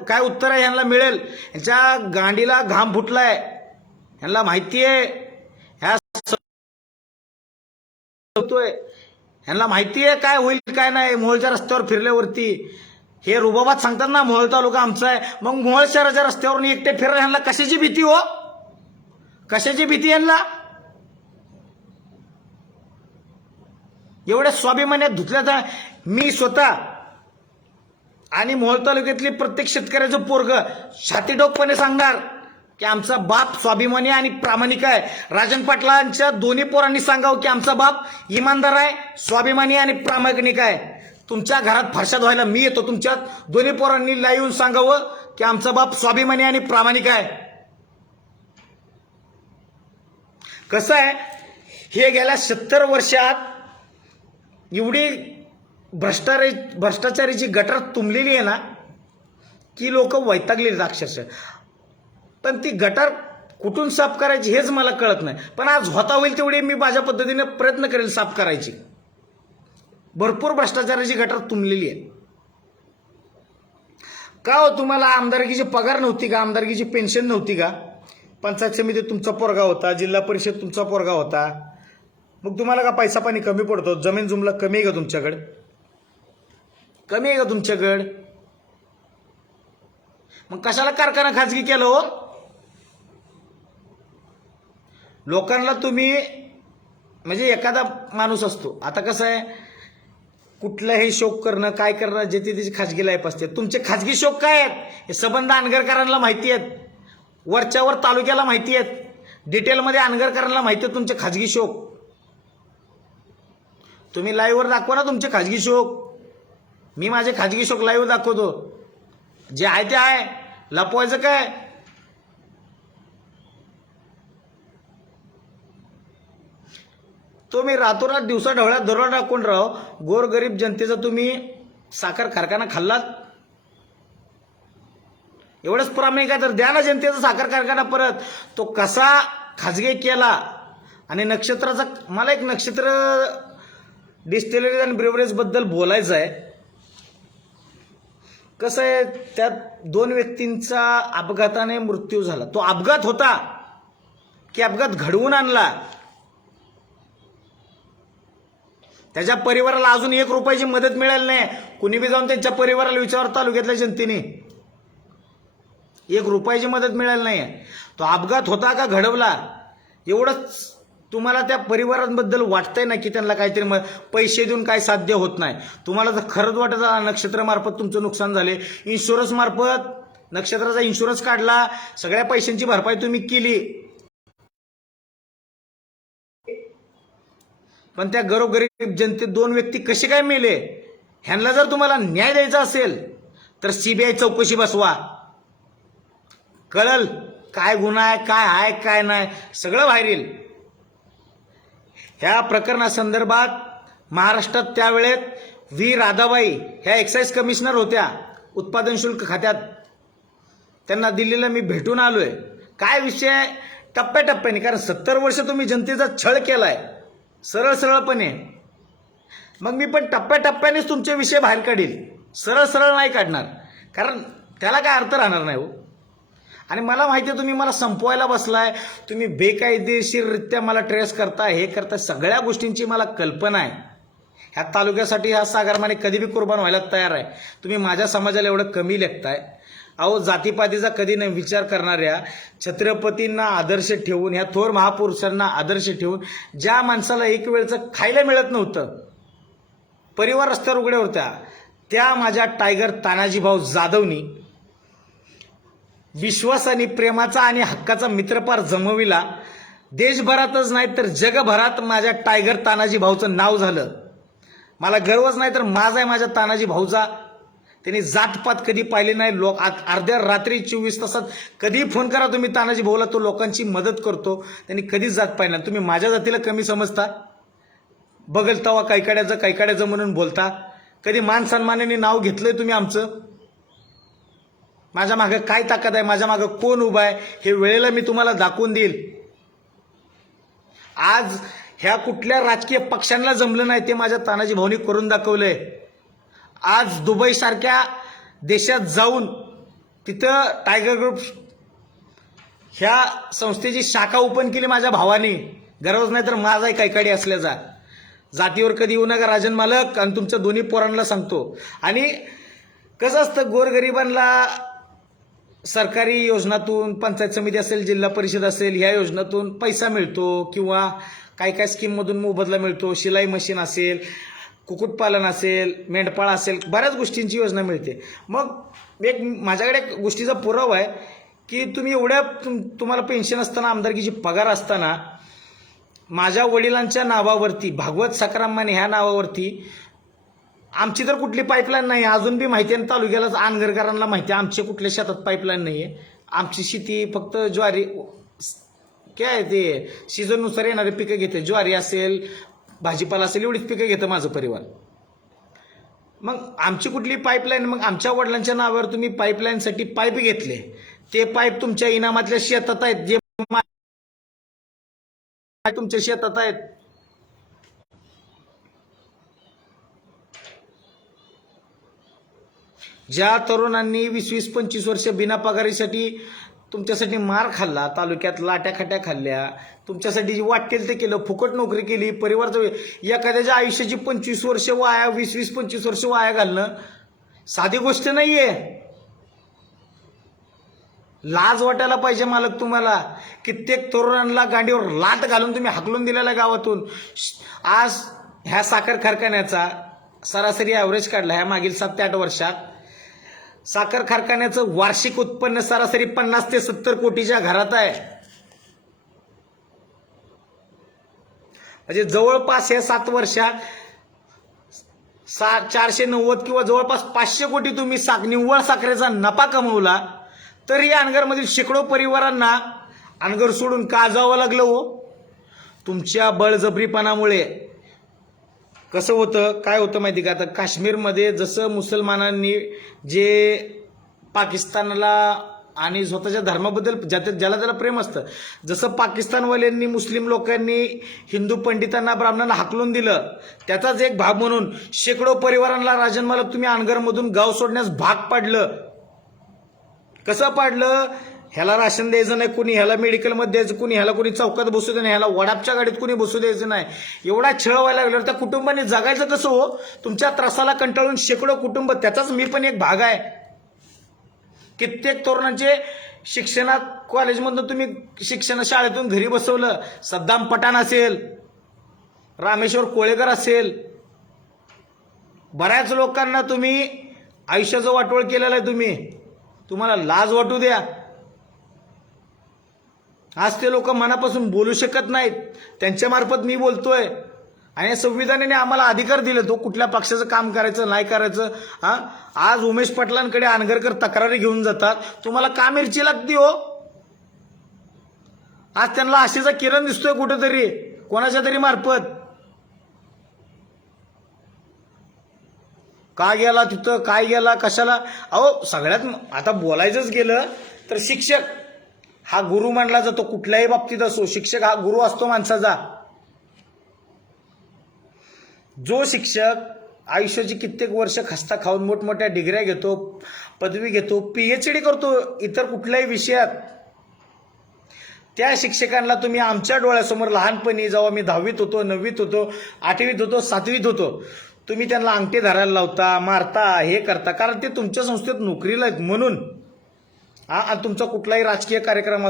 काय उत्तर आहे यांना मिळेल. यांच्या गांडीला घाम फुटलाय, यांना माहिती आहे ह्या यांना माहिती आहे काय होईल काय नाही मोहोळच्या रस्त्यावर फिरल्यावरती. हे रुबाबात सांगतात ना मोहोळ तालुका आमचा आहे, मग मोहोळ शहराच्या रस्त्यावरून एकटे फिरायला ह्यांना कशाची भीती हो? कशाची भीती यांना? एवढ्या स्वाभिमानात धुतल्याचा मी स्वतः आणि मोहोळ तालुक्यातली प्रत्येक शेतकऱ्याचं पोरग छातीडोकपणे सांगणार की आमचा बाप स्वाभिमानी आणि प्रामाणिक आहे. राजन पाटलांच्या दोन्ही पोरांनी सांगावं की आमचा बाप इमानदार आहे, स्वाभिमानी आणि प्रामाणिक आहे. तुमच्या घरात फरशाद व्हायला मी येतो. तुमच्या दोन्ही पोरांनी लाईव्ह येऊन सांगावं की आमचा बाप स्वाभिमानी आणि प्रामाणिक आहे. कसं आहे, हे गेल्या 70 वर्षात एवढी भ्रष्टाचाराची गटार तुंबलेली आहे ना की लोक वैतागलेली अक्षरशः. पण ती गटार कुठून साफ करायची हेच मला कळत नाही. पण आज होता होईल तेवढी मी माझ्या पद्धतीने प्रयत्न करेल साफ करायची. भरपूर भ्रष्टाचाराची गटार तुंबलेली आहे. का हो, तुम्हाला आमदारकीची पगार नव्हती का? आमदारकीची पेन्शन नव्हती का? पंचायत समितीत तुमचा पोरगा होता, जिल्हा परिषद तुमचा पोरगा होता, मग तुम्हाला का पैसा पाणी कमी पडतो? जमीन जुमला कमी आहे का तुमच्याकडे? कमी आहे का तुमच्याकडे? मग कशाला कारखाना खाजगी केलं हो? लोकांना तुम्ही, म्हणजे एखादा माणूस असतो, आता कसं आहे, कुठलाही शोक करणं, काय करणं, जे त्याची खाजगी लाईफ असते. तुमचे खाजगी शोक काय आहेत हे सबंध अनगरकरांना माहिती आहेत, वरच्यावर तालुक्याला माहिती आहेत, डिटेलमध्ये अनगरकरांना माहिती आहेत तुमचे खाजगी शोक. तुम्ही लाईव्हवर दाखवा ना तुमचे खाजगी शोक. मी माझे खाजगी शोक लाईव्ह दाखवतो. जे आहे ते आहे, लपवायचं काय? तुम्ही रातोरात दिवसा ढवळ्यात दरोडा टाकून राहो, गोरगरीब जनतेचा तुम्ही साखर कारखाना खाल्लात. एवढंच प्रामाणिक आहे तर द्या ना जनतेचा साखर कारखाना परत. तो कसा खाजगी केला. आणि नक्षत्राचा, मला एक नक्षत्र डिस्टिलरीज आणि ब्रिव्हरेज बद्दल बोलायचं आहे. कसं आहे, त्यात 2 व्यक्तींचा अपघाताने मृत्यू झाला. तो अपघात होता की अपघात घडवून आणला? त्याच्या परिवाराला अजून 1 रुपयाची मदत मिळाली नाही. कुणी बी जाऊन त्यांच्या परिवाराला विचार, तालुक्यातल्या जनतेने 1 रुपयाची मदत मिळाली नाही. तो अपघात होता का घडवला? एवढंच तुम्हाला त्या परिवारांबद्दल वाटतंय ना की त्यांना काहीतरी पैसे देऊन काय साध्य होत नाही. तुम्हाला जर खरंच वाटत नक्षत्रामार्फत तुमचं नुकसान झाले, इन्शुरन्स मार्फत नक्षत्राचा इन्शुरन्स काढला, सगळ्या पैशांची भरपाई तुम्ही केली, पण त्या गरीब जनतेत 2 व्यक्ती कसे काय मेले, ह्यांना जर तुम्हाला न्याय द्यायचा असेल तर सीबीआय चौकशी बसवा. कळल काय गुन्हा आहे, काय आहे काय नाही, सगळं बाहेर येईल. ह्या प्रकरणासंदर्भात महाराष्ट्रात त्यावेळेत व्ही राधाबाई ह्या एक्साईज कमिशनर होत्या उत्पादन शुल्क खात्यात. त्यांना दिल्लीला मी भेटून आलोय. काय विषय टप्प्याटप्प्याने, कारण 70 वर्ष तुम्ही जनतेचा छळ केलाय सरळपणे. मग मी पण टप्प्याटप्प्यानेच तुमचे विषय बाहेर काढील, सरळ नाही काढणार, कारण त्याला काय अर्थ राहणार नाही हो. आणि मला माहिती आहे तुम्ही मला संपवायला बसलाय, तुम्ही बेकायदेशीररित्या मला ट्रेस करताय, हे करताय, सगळ्या गोष्टींची मला कल्पना आहे. ह्या तालुक्यासाठी हा सागरमाने कधी बी कुर्बान व्हायला तयार आहे. तुम्ही माझ्या समाजाला एवढं कमी लेखताय. अहो, जातीपातीचा कधी नाही विचार करणाऱ्या छत्रपतींना आदर्श ठेवून, ह्या थोर महापुरुषांना आदर्श ठेवून, ज्या माणसाला एक वेळचं खायला मिळत नव्हतं, परिवार रस्त्यावर उघड्या होत्या, त्या माझ्या टायगर तानाजीभाऊ जाधवनी विश्वासाने, प्रेमाचा आणि हक्काचा मित्रपार जमविला. देशभरातच नाही तर जगभरात माझ्या टायगर तानाजी भाऊचं नाव झालं. मला गर्वच नाही तर माझा आहे माझ्या तानाजी भाऊचा. त्यांनी जातपात कधी पाहिले नाही. लोक अर्ध्या रात्री 24 तासात कधी फोन करा तुम्ही तानाजी भाऊला, तो लोकांची मदत करतो. त्यांनी कधीच जात पाहिलं नाही. तुम्ही माझ्या जातीला कमी समजता, बगल तवा कैकाड्याचं म्हणून बोलता. कधी मान सन्मानाने नाव घेतलंय तुम्ही आमचं? माझ्या मागं काय ताकद आहे, माझ्या मागं कोण उभा आहे, हे वेळेला मी तुम्हाला दाखवून देईल. आज ह्या कुठल्या राजकीय पक्षांना जमलं नाही ते माझ्या तानाजी भाऊनी करून दाखवलंय. आज दुबई सारख्या देशात जाऊन तिथं टायगर ग्रुप ह्या संस्थेची शाखा ओपन केली माझ्या भावानी. गरज नाही तर माझा आहे कैकाडी असल्याचा. जातीवर कधी येऊ नका राजन मालक, आणि तुमच्या दोन्ही पोरांना सांगतो. आणि कसं असतं, गोरगरिबांना सरकारी योजनातून, पंचायत समिती असेल, जिल्हा परिषद असेल, ह्या योजनातून पैसा मिळतो, किंवा काय स्कीममधून मोबदला मिळतो. शिलाई मशीन असेल, कुक्कुटपालन असेल, मेंढपाळ असेल, बऱ्याच गोष्टींची योजना मिळते. मग एक माझ्याकडे एक गोष्टीचा पुरावा आहे की तुम्ही एवढ्या तुम्हाला पेन्शन असताना, आमदारकीची पगार असताना, माझ्या वडिलांच्या नावावरती, भागवत सकाराम माने ह्या नावावरती, आमची तर कुठली पाईपलाईन नाही, अजून बी माहिती आहे तालुक्याला, आनगरकरांना माहिती आहे आमच्या कुठल्या शेतात पाईपलाईन नाही आहे. आमची शेती फक्त ज्वारी, काय ते सीझननुसार येणारे पिकं घेते, ज्वारी असेल, भाजीपाला असेल, एवढीच पिकं घेतं माझं परिवार. मग आमची कुठली पाईपलाईन? मग आमच्या वडिलांच्या नावावर तुम्ही पाईपलाईनसाठी पाईप घेतले, ते पाईप तुमच्या इनामातल्या शेतात आहेत, जे तुमच्या शेतात आहेत. ज्या तरुणांनी 20-25 वर्ष बिना पगारीसाठी तुमच्यासाठी मार खाल्ला, तालुक्यात लाट्या खाट्या खाल्ल्या, तुमच्यासाठी जी वाटेल ते केलं, फुकट नोकरी केली, परिवारचं, एखाद्याच्या आयुष्याची 25 वर्ष वाया, 20-25 वर्ष वाया घालणं साधी गोष्ट नाहीये. लाज वाटायला पाहिजे मालक तुम्हाला. कित्येक तरुणांना गांडीवर लाट घालून तुम्ही हाकलून दिलेल्या गावातून. आज ह्या साखर कारखान्याचा सरासरी ॲव्हरेज काढला ह्या मागील 7 ते 8 वर्षात, साखर कारखान्याचं वार्षिक उत्पन्न सरासरी 50 ते 70 कोटीच्या घरात आहे. म्हणजे जवळपास या 7 वर्षात 490 किंवा जवळपास 500 कोटी तुम्ही निव्वळ साखरेचा नफा कमवला. तरी अनगरमधील शेकडो परिवारांना अनगर सोडून का जावं लागलं हो? तुमच्या बळजबरीपणामुळे. कसं होतं, काय होतं माहिती का, आता काश्मीरमध्ये जसं मुसलमानांनी जे पाकिस्तानला आणि स्वतःच्या धर्माबद्दल ज्याला त्याला प्रेम असतं, जसं पाकिस्तानवाल्यांनी मुस्लिम लोकांनी हिंदू पंडितांना, ब्राह्मणांना हाकलून दिलं, त्याचाच एक भाग म्हणून शेकडो परिवारांना राजन मालक तुम्ही अनगरमधून गाव सोडण्यास भाग पाडलं. कसं पाडलं? ह्याला राशन द्यायचं नाही कुणी, ह्याला मेडिकलमध्ये द्यायचं कुणी, ह्याला कुणी चौकात बसू द्यायचं नाही, ह्याला वडापच्या गाडीत कुणी बसू द्यायचं नाही. एवढा छळ व्हायला लागल्यावर त्या कुटुंबाने जगायचं कसं हो? तुमच्या त्रासाला कंटाळून शेकडो कुटुंब, त्याचाच मी पण एक भाग आहे. कित्येक तरुणांचे शिक्षणात कॉलेजमधून तुम्ही शिक्षण शाळेतून घरी बसवलं. सद्दाम पठाण असेल, रामेश्वर कोळेकर असेल, बऱ्याच लोकांना तुम्ही आयुष्याचं वाटोळ केलेलं आहे. तुम्हाला लाज वाटू द्या. आज ते लोक मनापासून बोलू शकत नाहीत, त्यांच्या मार्फत मी बोलतोय. आणि संविधानाने आम्हाला अधिकार दिले तो कुठल्या पक्षाचं काम करायचं नाही करायचं. आज उमेश पाटलांकडे आनगरकर तक्रारी घेऊन जातात. तुम्हाला का मिरची लागती हो? आज त्यांना आशेचा किरण दिसतोय कुठेतरी, कोणाच्या तरी मार्फत. का गेला तिथं, काय गेला, कशाला? अहो सगळ्यात आता बोलायचंच गेलं तर शिक्षक हा गुरु मानला जातो. कुठल्याही बाबतीत असो, शिक्षक हा गुरु असतो माणसाचा. जो शिक्षक आयुष्याची कित्येक वर्ष खस्ता खाऊन मोठमोठ्या डिग्र्या घेतो, पदवी घेतो, PhD करतो इतर कुठल्याही विषयात, त्या शिक्षकांना तुम्ही आमच्या डोळ्यासमोर लहानपणी जेव्हा मी 10वीत होतो, 9वीत होतो, 8वीत होतो, 7वीत होतो, तुम्ही त्यांना अंगठे धरायला लावता, मारता, हे करता. कारण ते तुमच्या संस्थेत नोकरीला आहेत म्हणून. आणि तुमचा कुठलाही राजकीय कार्यक्रम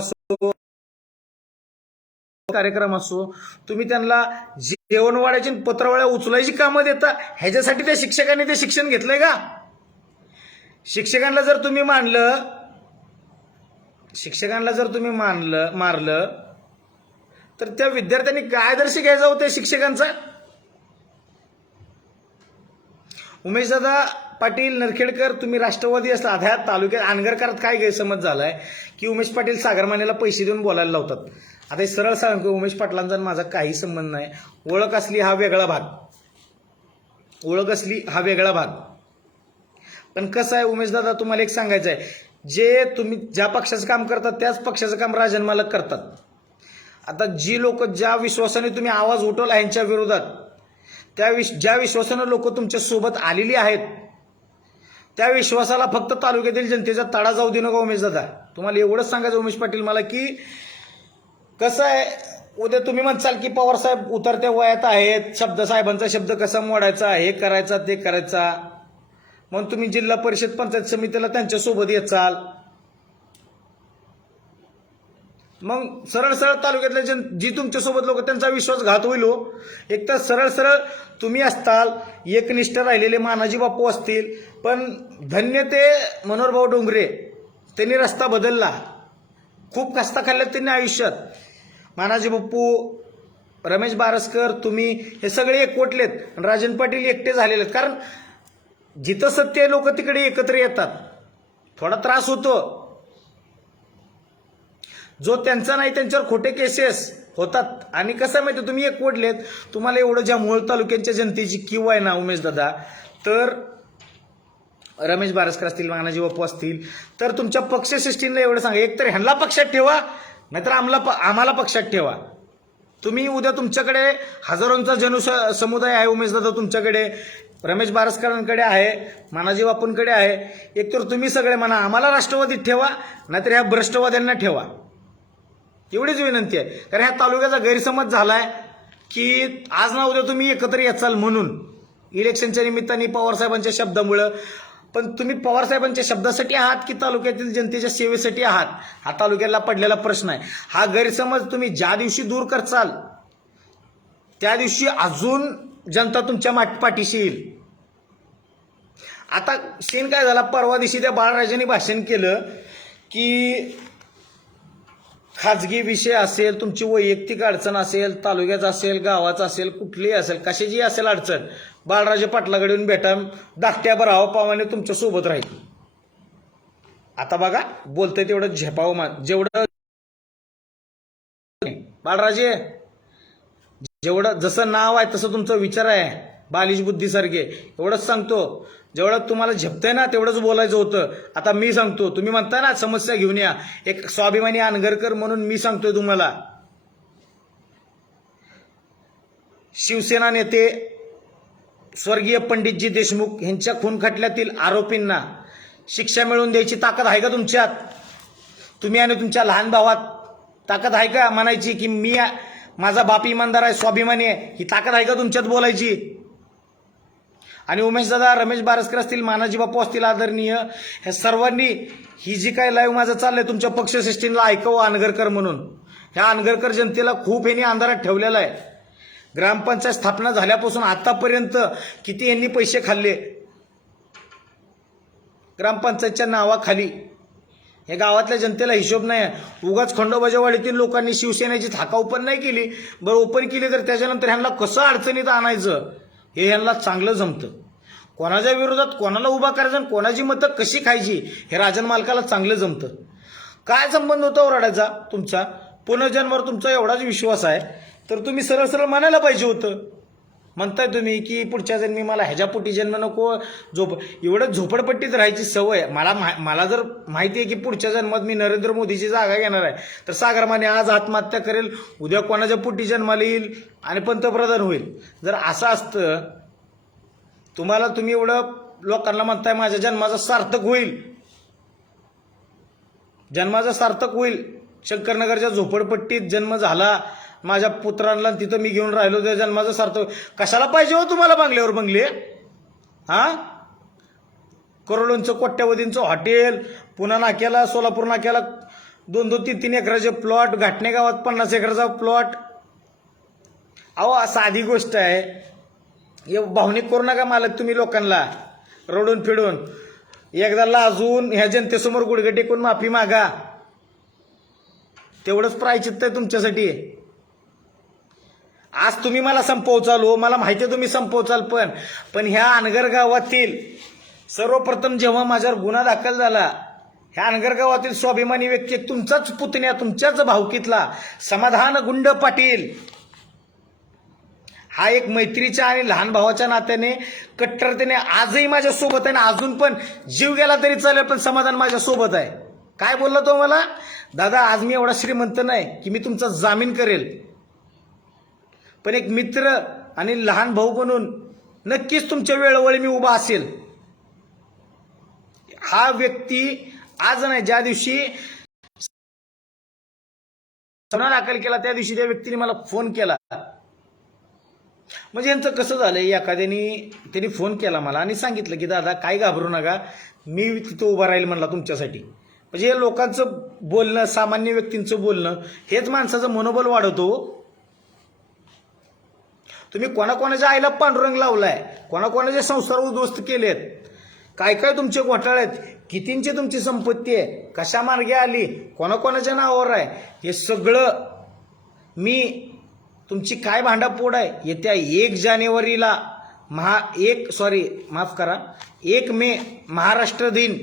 असो, तुम्ही त्यांना जेवणवाड्याची पत्रवाळ्या उचलायची कामं देता. ह्याच्यासाठी त्या शिक्षकांनी ते शिक्षण घेतलंय का? शिक्षकांना जर तुम्ही मारलं तर त्या विद्यार्थ्यांनी काय आदर्श घ्यायचा होता शिक्षकांचा? उमेशदादा पाटील नरखेडकर, तुम्ही राष्ट्रवादी असता, ह्या तालुक्यात आनगरकरात काय गैरसमज झालाय की उमेश पाटील सागरमानेला पैसे देऊन बोलायला लावतात. आता हे सरळ सांगतो, उमेश पाटलांचा माझा काही संबंध नाही. ओळख असली हा वेगळा भाग. पण कसं आहे उमेशदादा, तुम्हाला एक सांगायचं आहे, जे तुम्ही ज्या पक्षाचं काम करतात त्याच पक्षाचं काम राजन मालक करतात. आता जी लोक ज्या विश्वासाने तुम्ही आवाज उठवला यांच्या विरोधात, ज्या विश्वासानं लोक तुमच्या सोबत आलेली आहेत, त्या विश्वासाला फक्त तालुक्यातील जनतेचा तडा जाऊ दे नका उमेशदादा. तुम्हाला एवढंच सांगायचं उमेश पाटील मला की कसं आहे, उद्या तुम्ही म्हणसाल की पवारसाहेब उतरत्या वयात आहेत, साहेबांचा शब्द कसा मोडायचा, हे करायचा ते करायचा, मग तुम्ही जिल्हा परिषद पंचायत समितीला त्यांच्यासोबत येचाल. मग सरळ तालुक्यातले जी तुमच्यासोबत लोक त्यांचा विश्वासघात होईल. एक तर सरळ तुम्ही असताल, एकनिष्ठ राहिलेले मानाजी बापू असतील, पण धन्य ते मनोहरभाऊ डोंगरे, त्यांनी रस्ता बदलला. खूप खस्ता खाल्ल्यात त्यांनी आयुष्यात. मानाजी बापू, रमेश बारसकर, तुम्ही हे सगळे एकवटलेत. राजन पाटील एकटे झालेले आहेत. कारण जिथं सत्य आहे लोक तिकडे एकत्र येतात. थोडा त्रास होतो. जो त्यांचा नाही त्यांच्यावर खोटे केसेस होतात. आणि कसं माहिती, तुम्ही एकवटलेत, तुम्हाला एवढं ज्या मूळ तालुक्यांच्या जनतेची किंवा आहे ना उमेशदादा, तर रमेश बारसकर असतील, मानाजी बापू असतील, तर तुमच्या पक्षश्रेष्ठींना एवढं सांगा, एकतर ह्यांना पक्षात ठेवा, नाहीतर आम्हाला पक्षात ठेवा. तुम्ही उद्या तुमच्याकडे हजारोंचा जनसमुदाय आहे उमेशदादा, तुमच्याकडे रमेश बारसकरांकडे आहे, मानाजी बापूंकडे आहे. एकतर तुम्ही सगळे म्हणा आम्हाला राष्ट्रवादीत ठेवा, नाहीतर ह्या भ्रष्टवाद्यांना ठेवा. एवढीच विनंती आहे. कारण ह्या तालुक्याचा गैरसमज झालाय की आज ना उद्या तुम्ही एकत्र याचाल म्हणून इलेक्शनच्या निमित्ताने पवारसाहेबांच्या शब्दामुळं. पण तुम्ही पवारसाहेबांच्या शब्दासाठी आहात की तालुक्यातील जनतेच्या सेवेसाठी आहात, हा तालुक्याला पडलेला प्रश्न आहे. हा गैरसमज तुम्ही ज्या दिवशी दूर करचाल त्या दिवशी अजून जनता तुमच्या पाठीशी येईल. आता सीन काय झाला, परवा दिवशी त्या बाळराजांनी भाषण केलं की खाजगी विषय असेल, तुमची वैयक्तिक अडचण असेल, तालुक्याचा असेल, गावाचा असेल, कुठलीही असेल, कशाची असेल अडचण, बाळराजे पाटलाकडे येऊन भेटा, धाकट्यावर हावपावाने तुमच्या सोबत राहील. आता बघा बोलतोय तेवढं झेपावं, जेवढं बाळराजे जेवढं जसं नाव आहे तसं तुमचा विचार आहे, बालिश बुद्धीसारखे. एवढंच सांगतो, जेवढं तुम्हाला झेपतंय ना तेवढंच बोलायचं होतं. आता मी सांगतो, तुम्ही म्हणताय ना समस्या घेऊन या, एक स्वाभिमानी आनगरकर म्हणून मी सांगतोय तुम्हाला, शिवसेना नेते स्वर्गीय पंडितजी देशमुख यांच्या खून खटल्यातील आरोपींना शिक्षा मिळवून द्यायची ताकद आहे का तुमच्यात? तुम्ही आणि तुमच्या लहान भावात ताकद आहे का म्हणायची की माझा बाप इमानदार आहे, स्वाभिमानी आहे? ही ताकद आहे का तुमच्यात बोलायची? आणि उमेशदादा, रमेश बारसकर असतील, मानाजी बापू असतील आदरणीय, ह्या सर्वांनी ही जी काय लाईव्ह माझं चाललंय तुमच्या पक्षश्रेष्ठींना ऐकावं अनगरकर म्हणून. ह्या अनगरकर जनतेला खूप ह्यांनी अंधारात ठेवलेला आहे. ग्रामपंचायत स्थापना झाल्यापासून आतापर्यंत किती यांनी पैसे खाल्ले ग्रामपंचायतच्या नावाखाली. या गावातल्या जनतेला हिशोब नाही आहे. उगाच खंडोबाच्यावाडीतील लोकांनी शिवसेनेची थाका ओपन नाही केली, बरं ओपन केली तर त्याच्यानंतर ह्यांना कसं अडचणीत आणायचं हे ह्यांना चांगलं जमतं. कोणाच्या विरोधात कोणाला उभा करायचं आणि कोणाची मतं कशी खायची हे राजन मालकाला चांगलं जमतं. काय संबंध होता ओरडायचा तुमचा? पुनर्जन्मावर तुमचा एवढाच विश्वास आहे तर तुम्ही सरळ सरळ म्हणायला पाहिजे होतं. म्हणताय तुम्ही की पुढच्या जन्मी मला ह्याच्यापोटी जन्म नको, एवढं झोपडपट्टीत राहायची सवय. मला जर माहिती आहे की पुढच्या जन्मात मी नरेंद्र मोदीची जागा घेणार आहे तर सागरमाने आज आत्महत्या करेल, उद्या कोणाच्या पोटी जन्माला येईल आणि पंतप्रधान होईल. जर असं असतं तुम्ही एवढं लोकांना म्हणताय माझ्या जन्माचा सार्थक होईल, जन्माचा सार्थक होईल, शंकरनगरच्या झोपडपट्टीत जन्म झाला माझ्या पुत्रांना, तिथं मी घेऊन राहिलो, त्या जन्माचा सार्थक कशाला पाहिजे हो तुम्हाला बंगल्यावर बंगले? करोडोंचं कोट्यावधींचं हॉटेल, पुणा नाक्याला, सोलापूर नाक्याला 2-2, 3-3 एकराचे प्लॉट, घाटणे गावात 50 एकराचा प्लॉट. अहो साधी गोष्ट आहे, हे भावनिक करू नका मालक तुम्ही लोकांना. रडून फिडून एकदा लाजून ह्या जनतेसमोर गुडघे टेकून माफी मागा, तेवढंच प्रायचित्त आहे तुमच्यासाठी. आज तुम्ही मला संपवचाल हो, मला माहिती आहे तुम्ही संपवचाल, पण ह्या अनगर गावातील सर्वप्रथम जेव्हा माझ्यावर गुन्हा दाखल झाला, ह्या अनगर गावातील स्वाभिमानी व्यक्ती, तुमचाच पुतण्या, तुमच्याच भावकीतला समाधान गुंड पाटील हा एक मैत्रीच्या आणि लहान भावाच्या नात्याने कट्टरतेने आजही माझ्या सोबत आहे ना, अजून पण जीव गेला तरी चालेल पण समाधान माझ्या सोबत आहे. काय बोलला तो मला? दादा आज मी एवढा श्रीमंत नाही की मी तुमचा जामीन करेल, पण एक मित्र आणि लहान भाऊ म्हणून नक्कीच तुमच्या वेळोवेळी मी उभा असेल. हा व्यक्ती आज नाही, ज्या दिवशी गुन्हा दाखल केला त्या दिवशी त्या व्यक्तीने मला फोन केला. म्हणजे यांचं कसं झालंय, त्यांनी फोन केला मला आणि सांगितलं की दादा काय घाबरू नका, मी तिथं उभा राहील म्हणला तुमच्यासाठी. म्हणजे हे लोकांचं बोलणं, सामान्य व्यक्तींचं बोलणं हेच माणसाचं मनोबल वाढवतो. तुम्ही कोणाकोणाच्या आईला पांडुरंग लावलाय, कोणाकोणाचे संसार उद्ध्वस्त केलेत, काय काय तुमचे घोटाळे आहेत, कितींची तुमची संपत्ती आहे, कशा मार्गे आली, कोणाकोणाच्या नावावर आहे, हे सगळं मी तुमची काय भांडाफोड आहे येत्या 1 जानेवारीला 1 मे महाराष्ट्र दिन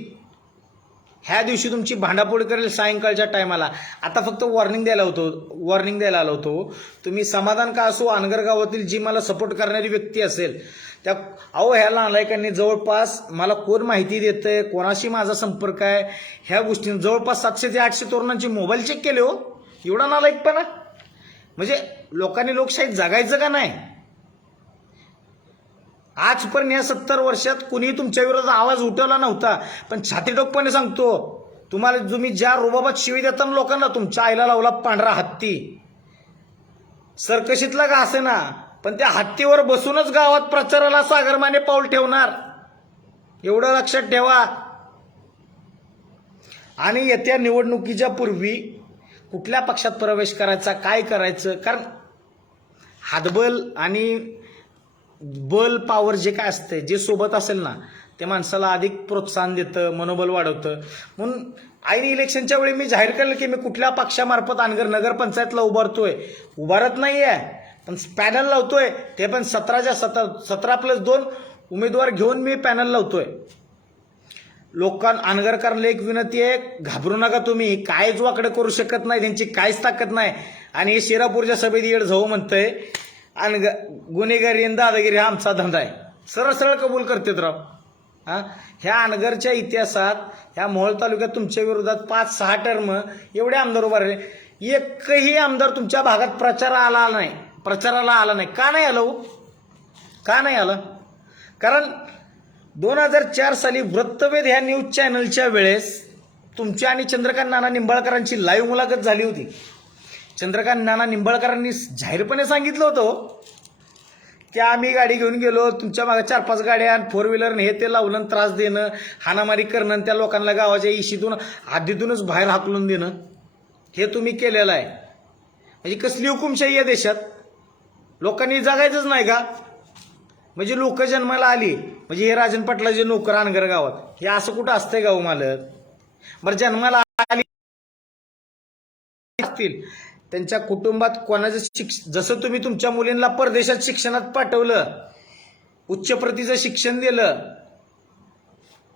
ह्या दिवशी तुमची भांडाफोड करेल सायंकाळच्या टायमाला. आता फक्त वॉर्निंग द्यायला आलो होतो. तुम्ही समाधान का असो, अनगर गावातील जी मला सपोर्ट करणारी व्यक्ती असेल त्या, ह्या नालायकांनी जवळपास मला कोण माहिती देतंय, कोणाशी माझा संपर्क आहे, ह्या गोष्टी जवळपास 700 ते 800 तरुणांचे मोबाईल चेक केले हो. एवढा नालायकपणा? म्हणजे लोकांनी लोकशाहीत जगायचं का नाही? आजपर्यंत या 70 वर्षात कुणी तुमच्या विरोधात आवाज उठवला नव्हता, पण छातीटोकपणे सांगतो तुम्हाला, तुम्ही ज्या रुबाबात शिवी देता लोकांना, तुमच्या आईला लावला पांढरा हत्ती, सर्कशीतला का असे ना, पण त्या हत्तीवर बसूनच गावात प्रचाराला सागरमाने पाऊल ठेवणार, एवढं लक्षात ठेवा. आणि येत्या निवडणुकीच्या पूर्वी कुठल्या पक्षात प्रवेश करायचा, काय करायचं, कारण हातबल आणि बल पॉवर जे काय असते, जे सोबत असेल ना ते माणसाला अधिक प्रोत्साहन देतं, मनोबल वाढवतं. म्हणून ऐन इलेक्शनच्या वेळी मी जाहीर केलं की मी कुठल्या पक्षामार्फत अनगर नगरपंचायतला उभारत नाहीये, पण पॅनल लावतोय, ते पण 17+2 उमेदवार घेऊन मी पॅनल लावतोय. अनगरकरांना एक विनंती आहे, घाबरू नका तुम्ही, कायच वाकडं करू शकत नाही, त्यांची काहीच ताकद नाही. आणि हे शिरापूरच्या सभेत येड जाऊ म्हणतंय गुन्हेगारी आणि दादागिरी हा आमचा धंदा आहे, सरळ सरळ कबूल करतेत राव. ह्या अनगरच्या इतिहासात ह्या मोहोळ तालुक्यात तुमच्या विरोधात 5-6 टर्म एवढे आमदार उभा राहिले, एकही आमदार तुमच्या भागात प्रचाराला आला नाही. का नाही आलं? का नाही आलं? कारण 2004 साली वृत्तवेध ह्या न्यूज चॅनलच्या वेळेस तुमच्या आणि चंद्रकांत नाना निंबाळकरांची लाईव्ह मुलाखत झाली होती. चंद्रकांत नाना निंबाळकरांनी जाहीरपणे सांगितलं होतं त्या आम्ही गाडी घेऊन गेलो, तुमच्या मागे 4-5 गाड्या आणि 4 व्हीलर हे ते लावलं आणि त्रास देणं, हाणामारी करणं आणि त्या लोकांना गावाच्या इशीतून आधीतूनच बाहेर हाकलून देणं, हे तुम्ही केलेलं आहे. म्हणजे कसली हुकुमशाही आहे देशात? लोकांनी जगायचंच नाही का? म्हणजे लोक जन्माला आली म्हणजे हे राजन पाटलाचे नोकर अनगर गावात, हे असं कुठं असतंय गाव मालक? बरं जन्माला आली असतील त्यांच्या कुटुंबात कोणाचं जसं तुम्ही तुमच्या मुलींना परदेशात शिक्षणात पाठवलं, उच्च प्रतीचं शिक्षण दिलं,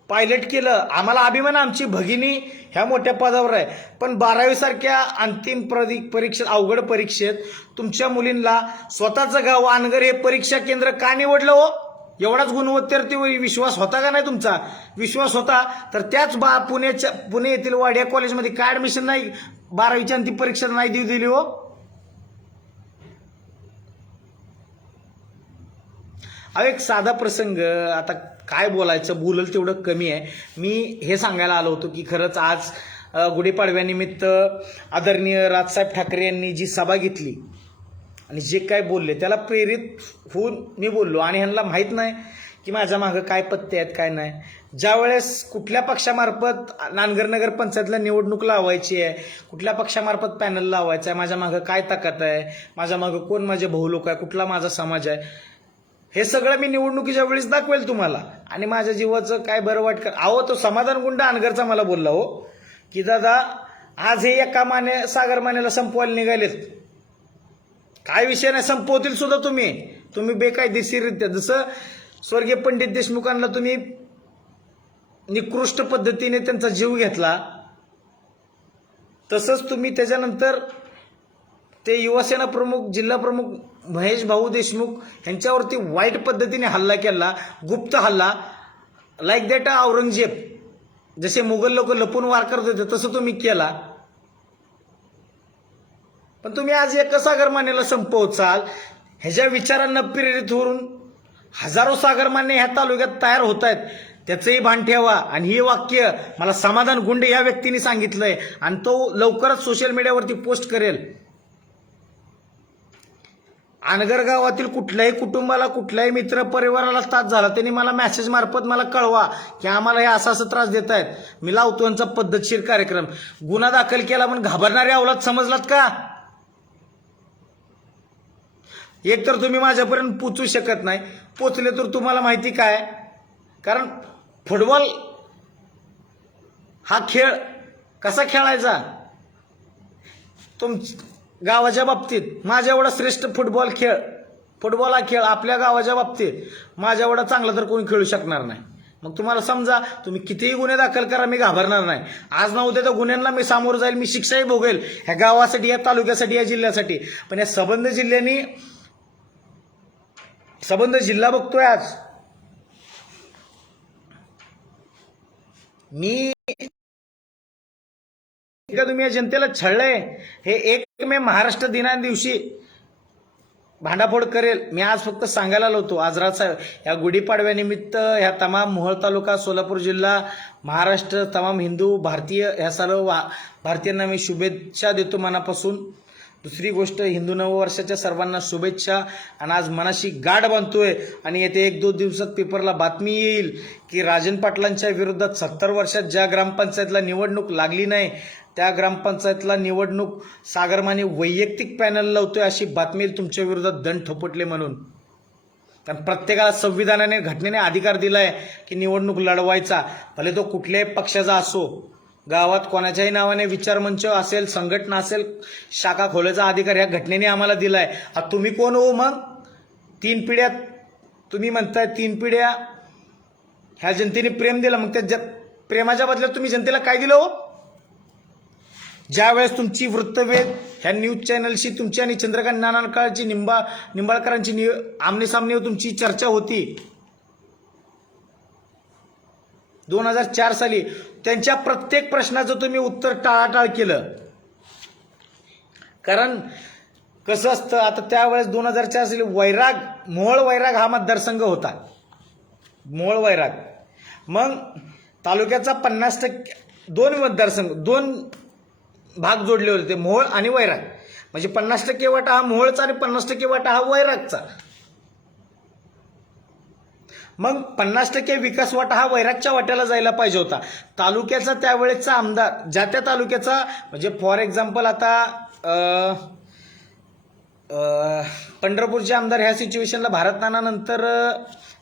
पायलट केलं, आम्हाला अभिमान, आमची भगिनी ह्या मोठ्या पदावर आहे, पण 12वी सारख्या अंतिम परीक्षेत, अवघड परीक्षेत तुमच्या मुलींना स्वतःचं गाव अनगर हे परीक्षा केंद्र का निवडलं हो? एवढाच गुणवत्तेवरती विश्वास होता का नाही तुमचा? विश्वास होता तर त्याच पुणे येथील वाडिया कॉलेजमध्ये काय ऍडमिशन नाही, 12वीची अंतिम परीक्षा नाही देऊ दिली हो? एक साधा प्रसंग, आता काय बोलायचं, बोलल तेवढं कमी आहे. मी हे सांगायला आलो होतो की खरंच आज गुढीपाडव्यानिमित्त आदरणीय राजसाहेब ठाकरे यांनी जी सभा घेतली आणि जे काय बोलले त्याला प्रेरित होऊन मी बोललो. आणि ह्यांना माहीत नाही की माझ्या मागं काय पत्ते आहेत काय नाही. ज्यावेळेस कुठल्या पक्षामार्फत नांदगर नगर पंचायतला निवडणूक लावायची आहे, कुठल्या पक्षामार्फत पॅनल लावायचं आहे, माझ्या मागं काय ताकद आहे, माझ्या मागं कोण माझे भाऊ लोक आहे, कुठला माझा समाज आहे, हे सगळं मी निवडणुकीच्या वेळेस दाखवेल तुम्हाला. आणि माझ्या जीवाचं काय बरं वाट कर. अहो तो समाधान गुंड अनगरचा मला बोलला हो की दादा आज हे एका सागर मानेला संपवायला निघालेत. काय विषय नाही, संपवतील सुद्धा तुम्ही बेकायदेशीररित्या. जसं स्वर्गीय पंडित देशमुखांना तुम्ही निकृष्ट पद्धतीने त्यांचा जीव घेतला, तसंच तुम्ही त्याच्यानंतर ते युवासेना प्रमुख, जिल्हा प्रमुख महेश भाऊ देशमुख यांच्यावरती वाईट पद्धतीने हल्ला केला, गुप्त हल्ला, लाईक दॅट औरंगजेब, जसे मुघल लोक लपून वार करत होते तसं तुम्ही केला. पण तुम्ही आज एका सागरमान्याला संपवचाल, ह्याच्या विचारांना प्रेरित होऊन हजारो सागरमान्य ह्या तालुक्यात तयार होत आहेत, त्याचंही भान ठेवा. आणि हे वाक्य मला समाधान गुंडे या व्यक्तीने सांगितलंय आणि तो लवकरच सोशल मीडियावरती पोस्ट करेल. अनगर गावातील कुठल्याही कुटुंबाला, कुठल्याही मित्र परिवाराला त्रास झाला त्यांनी मला मेसेज मार्फत मला कळवा की आम्हाला हे असं त्रास देत आहेत. मी लावतो यांचा पद्धतशीर कार्यक्रम. गुन्हा दाखल केला पण घाबरणारे अवलाद समजलात का? एक तर तुम्ही माझ्यापर्यंत पोचू शकत नाही, पोचले तर तुम्हाला माहिती काय, कारण फुटबॉल हा खेळ कसा खेळायचा गावाच्या बाबतीत माझ्या एवढा श्रेष्ठ फुटबॉल हा खेळ आपल्या गावाच्या बाबतीत माझ्या एवढा चांगला तर कोणी खेळू शकणार नाही. मग तुम्हाला समजा, तुम्ही कितीही गुन्हे दाखल करा, मी घाबरणार नाही. आज ना उद्या त्या गुन्ह्यांना मी सामोरं जाईल, मी शिक्षाही भोगेल ह्या गावासाठी, या तालुक्यासाठी, या जिल्ह्यासाठी. पण या संबंध जिल्हा बघतोय आज मी का तुम्ही या जनतेला छळलंय. हे 1 मे महाराष्ट्र दिना दिवशी भांडाफोड करेल. मी आज फक्त सांगायला आलो होतो, आज राजसाहेब या गुढीपाडव्यानिमित्त ह्या तमाम मोहोळ तालुका, सोलापूर जिल्हा, महाराष्ट्र, तमाम हिंदू भारतीय ह्या सर्व भारतीयांना मी शुभेच्छा देतो मनापासून. दुसरी गोष्ट, हिंदू नववर्षाच्या सर्वांना शुभेच्छा. आणि आज मनाशी गाठ बांधतोय आणि येते 1-2 दिवसात पेपरला बातमी येईल की राजन पाटलांच्या विरोधात 70 वर्षात ज्या ग्रामपंचायतला निवडणूक लागली नाही त्या ग्रामपंचायतला निवडणूक सागरमाने वैयक्तिक पॅनल लावतोय अशी बातमी येईल तुमच्या विरोधात दंड थोपटले म्हणून. कारण प्रत्येकाला संविधानाने, घटनेने अधिकार दिलाय की निवडणूक लढवायचा, भले तो कुठल्याही पक्षाचा असो. गावात कोणाच्याही नावाने विचारमंच असेल, संघटना असेल, शाखा खोलायचा अधिकार ह्या घटनेने आम्हाला दिलाय. आता तुम्ही कोण हो मग? 3 पिढ्या तुम्ही म्हणताय, 3 पिढ्या ह्या जनतेने प्रेम दिलं, मग त्या प्रेमाच्या बदल्यात तुम्ही जनतेला काय दिलं हो? ज्या वेळेस तुमची वृत्तवेध ह्या न्यूज चॅनलशी तुमची आणि चंद्रकांत नानाळकरची, निंबाळकरांची आमनेसामने तुमची चर्चा होती 2004 साली, त्यांच्या प्रत्येक प्रश्नाचं तुम्ही उत्तर टाळाटाळ केलं. कारण कसं असतं, आता त्यावेळेस 2004 साली मोहोळ वैराग हा मतदारसंघ होता. मोहोळ वैराग, मग तालुक्याचा 50% 2 मतदारसंघ, 2 भाग जोडले होते, मोहोळ आणि वैराग. म्हणजे 50% वाटा हा मोहोळचा आणि 50% वाटा हा वैरागचा. मग 50% विकास वाटा हा वैरागच्या वाट्याला जायला पाहिजे होता. तालुक्याचा त्यावेळेचा आमदार ज्या त्या तालुक्याचा, म्हणजे फॉर एक्झाम्पल आता पंढरपूरचे आमदार ह्या सिच्युएशनला भारत नानानंतर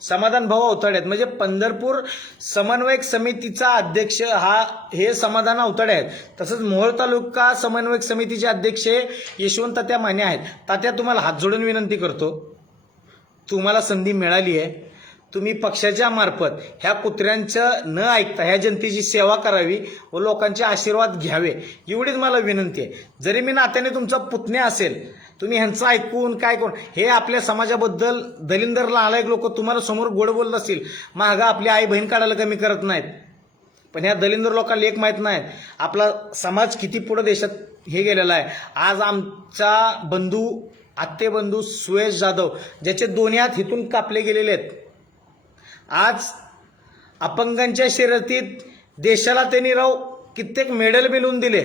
समाधान भाऊ अवताडे आहेत. म्हणजे पंढरपूर समन्वयक समितीचा अध्यक्ष हे समाधान अवताडे आहेत. तसंच मोहोळ तालुका समन्वयक समितीचे अध्यक्ष यशवंत तात्या माने आहेत. तात्या, तुम्हाला हात जोडून विनंती करतो, तुम्हाला संधी मिळाली आहे, तुम्ही पक्षाच्या मार्फत ह्या कुत्र्यांचं न ऐकता ह्या जनतेची सेवा करावी व लोकांचे आशीर्वाद घ्यावे, एवढीच मला विनंती आहे. जरी मी नात्याने तुमचा पुतण्या असेल, तुम्ही ह्यांचं ऐकून काय कोण हे आपल्या समाजाबद्दल दलिंदर नालायक लोक तुम्हाला समोर गोड बोलत असतील, मागं आपली आई बहीण काढायला कमी करत नाहीत. पण ह्या दलिंदर लोकांना एक माहीत नाहीत आपला समाज किती पुढे देशात हे गेलेला आहे. आज आमचा बंधू, आत्ते बंधू सुयश जाधव, ज्याचे दोन्ही हात हिथून कापले गेलेले आहेत, आज अपंगांच्या शर्यतीत देशाला त्यांनी कित्येक मेडल मिळवून दिले.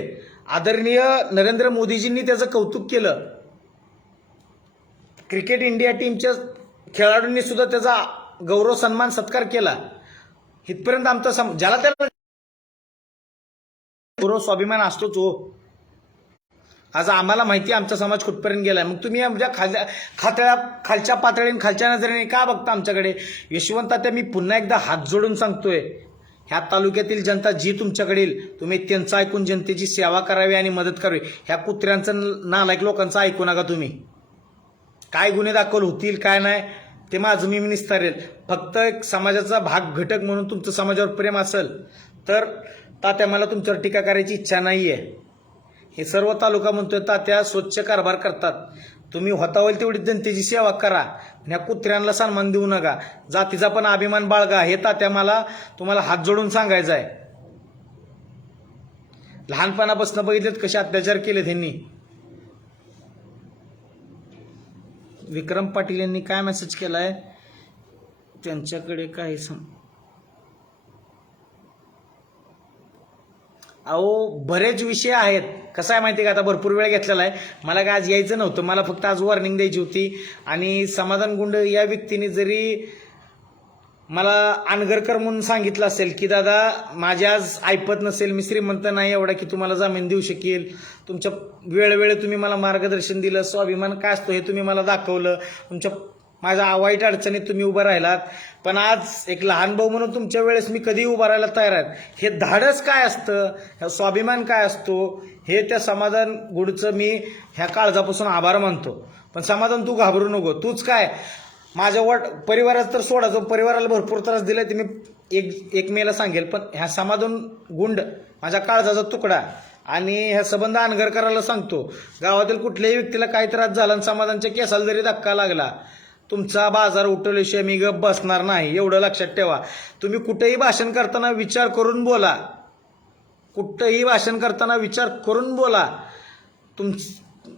आदरणीय नरेंद्र मोदीजींनी त्याचं कौतुक केलं. क्रिकेट इंडिया टीमच्या खेळाडूंनी सुद्धा त्याचा गौरव सन्मान सत्कार केला. इथपर्यंत आमचा ज्याला त्याला गौरव स्वाभिमान असतोच हो. आज आम्हाला माहिती आहे आमचा समाज कुठपर्यंत गेलाय. मग तुम्ही आमच्या खालच्या पातळीने खालच्या नजरेने का बघता आमच्याकडे? यशवंत तात्या, मी पुन्हा एकदा हात जोडून सांगतोय, ह्या तालुक्यातील जनता जी तुमच्याकडे येईल, तुम्ही त्यांचं ऐकून जनतेची सेवा करावी आणि मदत करावी. ह्या कुत्र्यांचं नालायक लोकांचं ऐकू नका. तुम्ही काय गुन्हे दाखल होतील काय नाही ते माझं मी निस्तारेल. फक्त एक समाजाचा भाग घटक म्हणून तुमचं समाजावर प्रेम असेल तर तात्या, मला तुमच्यावर टीका करायची इच्छा नाही आहे. हे सर्व तालुका म्हणतोय तात्या स्वच्छ कारभार करतात, तुम्ही होता होईल तेवढी जनतेची सेवा करा, ह्या कुत्र्यांना सन्मान देऊ नका, जातीचा पण अभिमान बाळगा. हे तात्या मला तुम्हाला हात जोडून सांगायचं आहे. लहानपणापासून बघितलेत कसे अत्याचार केले त्यांनी. विक्रम पाटील यांनी काय मेसेज केलाय त्यांच्याकडे काय बरेच विषय आहेत. कसं आहे माहिती का, आता भरपूर वेळ घेतलेला आहे, मला काय आज यायचं नव्हतं, मला फक्त आज वॉर्निंग द्यायची होती. आणि समाधान गुंड या व्यक्तीने जरी मला अनगरकर म्हणून सांगितलं असेल की दादा माझी आज ऐपत नसेल, मी श्रीमंत नाही एवढा की तुम्हाला जामीन देऊ शकेल, तुमच्या वेळोवेळी तुम्ही मला मार्गदर्शन दिलं, स्वाभिमान काय असतो हे तुम्ही मला दाखवलं, माझ्या वाईट अडचणीत तुम्ही उभं राहिलात, पण आज एक लहान भाऊ म्हणून तुमच्या वेळेस मी कधी उभं राहायला तयार आहे. हे धाडस काय असतं, स्वाभिमान काय असतो, हे त्या समाधान गुडचं मी ह्या काळजापासून आभार मानतो. पण समाधान, तू घाबरू नको. तूच काय माझ्या परिवारात तर सोडायचो, परिवाराला भरपूर त्रास दिलाय ते मी एक मेला सांगेल, पण ह्या समाधान गुंड माझ्या काळजाचा तुकडा आणि ह्या संबंध अनगरकराला सांगतो, गावातील कुठल्याही व्यक्तीला काही त्रास झाला आणि समाधानच्या केसाला जरी धक्का लागला, तुमचा बाजार उठवल्याशिवाय मी गप बसणार नाही, एवढं लक्षात ठेवा. तुम्ही कुठेही भाषण करताना विचार करून बोला, कुठंही भाषण करताना विचार करून बोला.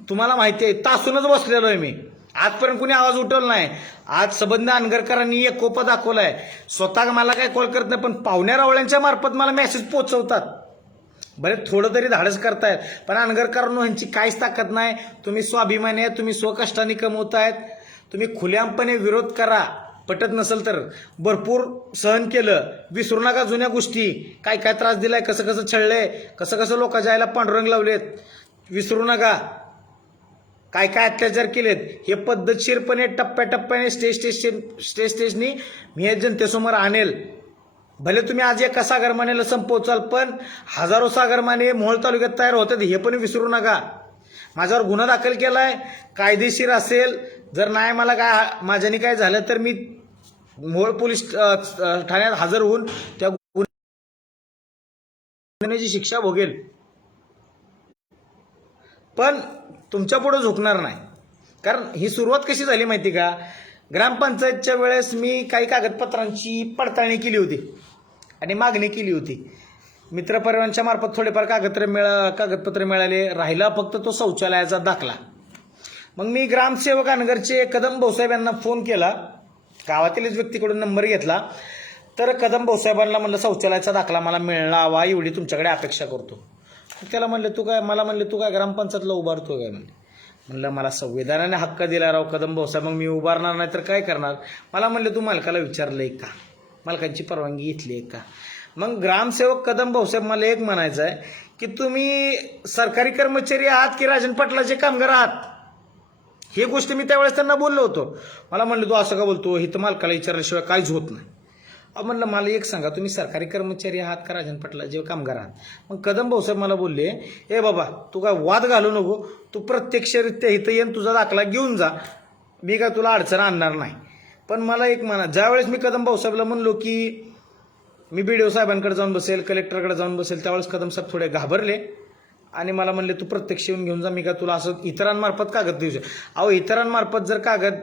तुम्हाला माहिती आहे तासूनच बसलेलो आहे मी, आजपर्यंत कुणी आवाज उठवला नाही. आज संबंध अनगरकरांनी एक कोपा दाखवलाय. स्वतः मला काय कॉल करत नाही, पण पाहुण्या रावळ्यांच्या मार्फत मला मेसेज पोहोचवतात. बरे थोडं तरी धाडस करतायत, पण अनगरकरांनो ह्यांची काहीच ताकद नाही. तुम्ही स्वाभिमानी आहे, तुम्ही स्वकष्टाने कमवतायत, तुम्ही खुल्यामपणे विरोध करा. पटत नसेल तर भरपूर सहन केलं, विसरू नका जुन्या गोष्टी, काय काय त्रास दिलाय, कसं कसं छळलंय, कसं कसं लोकांच्या आईला पांडुरंग लावलेत, विसरू नका. काय काय अत्याचार केलेत, हे पद्धतशीरपणे टप्प्याटप्प्याने स्टेजनी मी हे जनतेसमोर आणेल. भले तुम्ही आज एका सागरमानेला संपवचाल, पण हजारो सागरमाने मोहोळ तालुक्यात तयार होतात, हे पण विसरू नका. माझ्यावर गुन्हा दाखल केलाय, कायदेशीर असेल. जर नाही मला काय माझ्याने काय झालं तर मी मोहोळ पोलीस ठाण्यात हजर होऊन त्या गुन्ह्याची शिक्षा भोगेल, पण तुमच्या पुढे झुकणार नाही. कारण ही सुरुवात कशी झाली माहिती का, ग्रामपंचायतच्या वेळेस मी काही कागदपत्रांची पडताळणी केली होती आणि मागणी केली होती. मित्रपरिवारांच्या मार्फत थोडेफार कागदपत्र मिळाले, राहिला फक्त तो शौचालयाचा दाखला. मग मी ग्रामसेवक अनगरचे कदम भाऊसाहेब यांना फोन केला, गावातीलच व्यक्तीकडून नंबर घेतला. तर कदम भाऊसाहेबांना म्हणलं शौचालयाचा दाखला मला मिळावा एवढी तुमच्याकडे अपेक्षा करतो. त्याला म्हणले तू काय, मला म्हणले तू काय ग्रामपंचायतला उभारतो काय म्हणले. म्हणलं मला संविधानाने हक्क दिला राव कदम भाऊसाहेब, मग मी उभारणार नाही तर काय करणार. मला म्हणलं तू मालकाला विचारलं आहे का, मालकांची परवानगी घेतली आहे का. मग ग्रामसेवक कदम भाऊसाहेब मला एक म्हणायचं आहे की तुम्ही सरकारी कर्मचारी आहात की राजन पाटलाचे कामगार आहात, हे गोष्ट मी त्यावेळेस त्यांना बोललो होतो. मला म्हणलं तू असं का बोलतो, ही तर मालकाला विचारल्याशिवाय काहीच होत नाही. म्हणलं मला एक सांगा, तुम्ही सरकारी कर्मचारी आहात का राजन पाटलाचे कामगार आहात. मग कदम भाऊसाहेब मला बोलले, ए बाबा तू काय वाद घालू नको, तू प्रत्यक्षरित्या इथं येऊन तुझा दाखला घेऊन जा, मी काय तुला अडचण आणणार नाही. पण मला एक म्हणा, ज्यावेळेस मी कदम भाऊसाहेबला म्हणलो की मी BDO साहेबांकडे जाऊन बसेल, कलेक्टरकडे जाऊन बसेल, त्यावेळेस कदम साहेब थोडे घाबरले आणि मला म्हणले तू प्रत्यक्ष येऊन घेऊन जा, मी काय तुला असं इतरांमार्फत कागद देऊ शकतो. अहो इतरांमार्फत जर कागद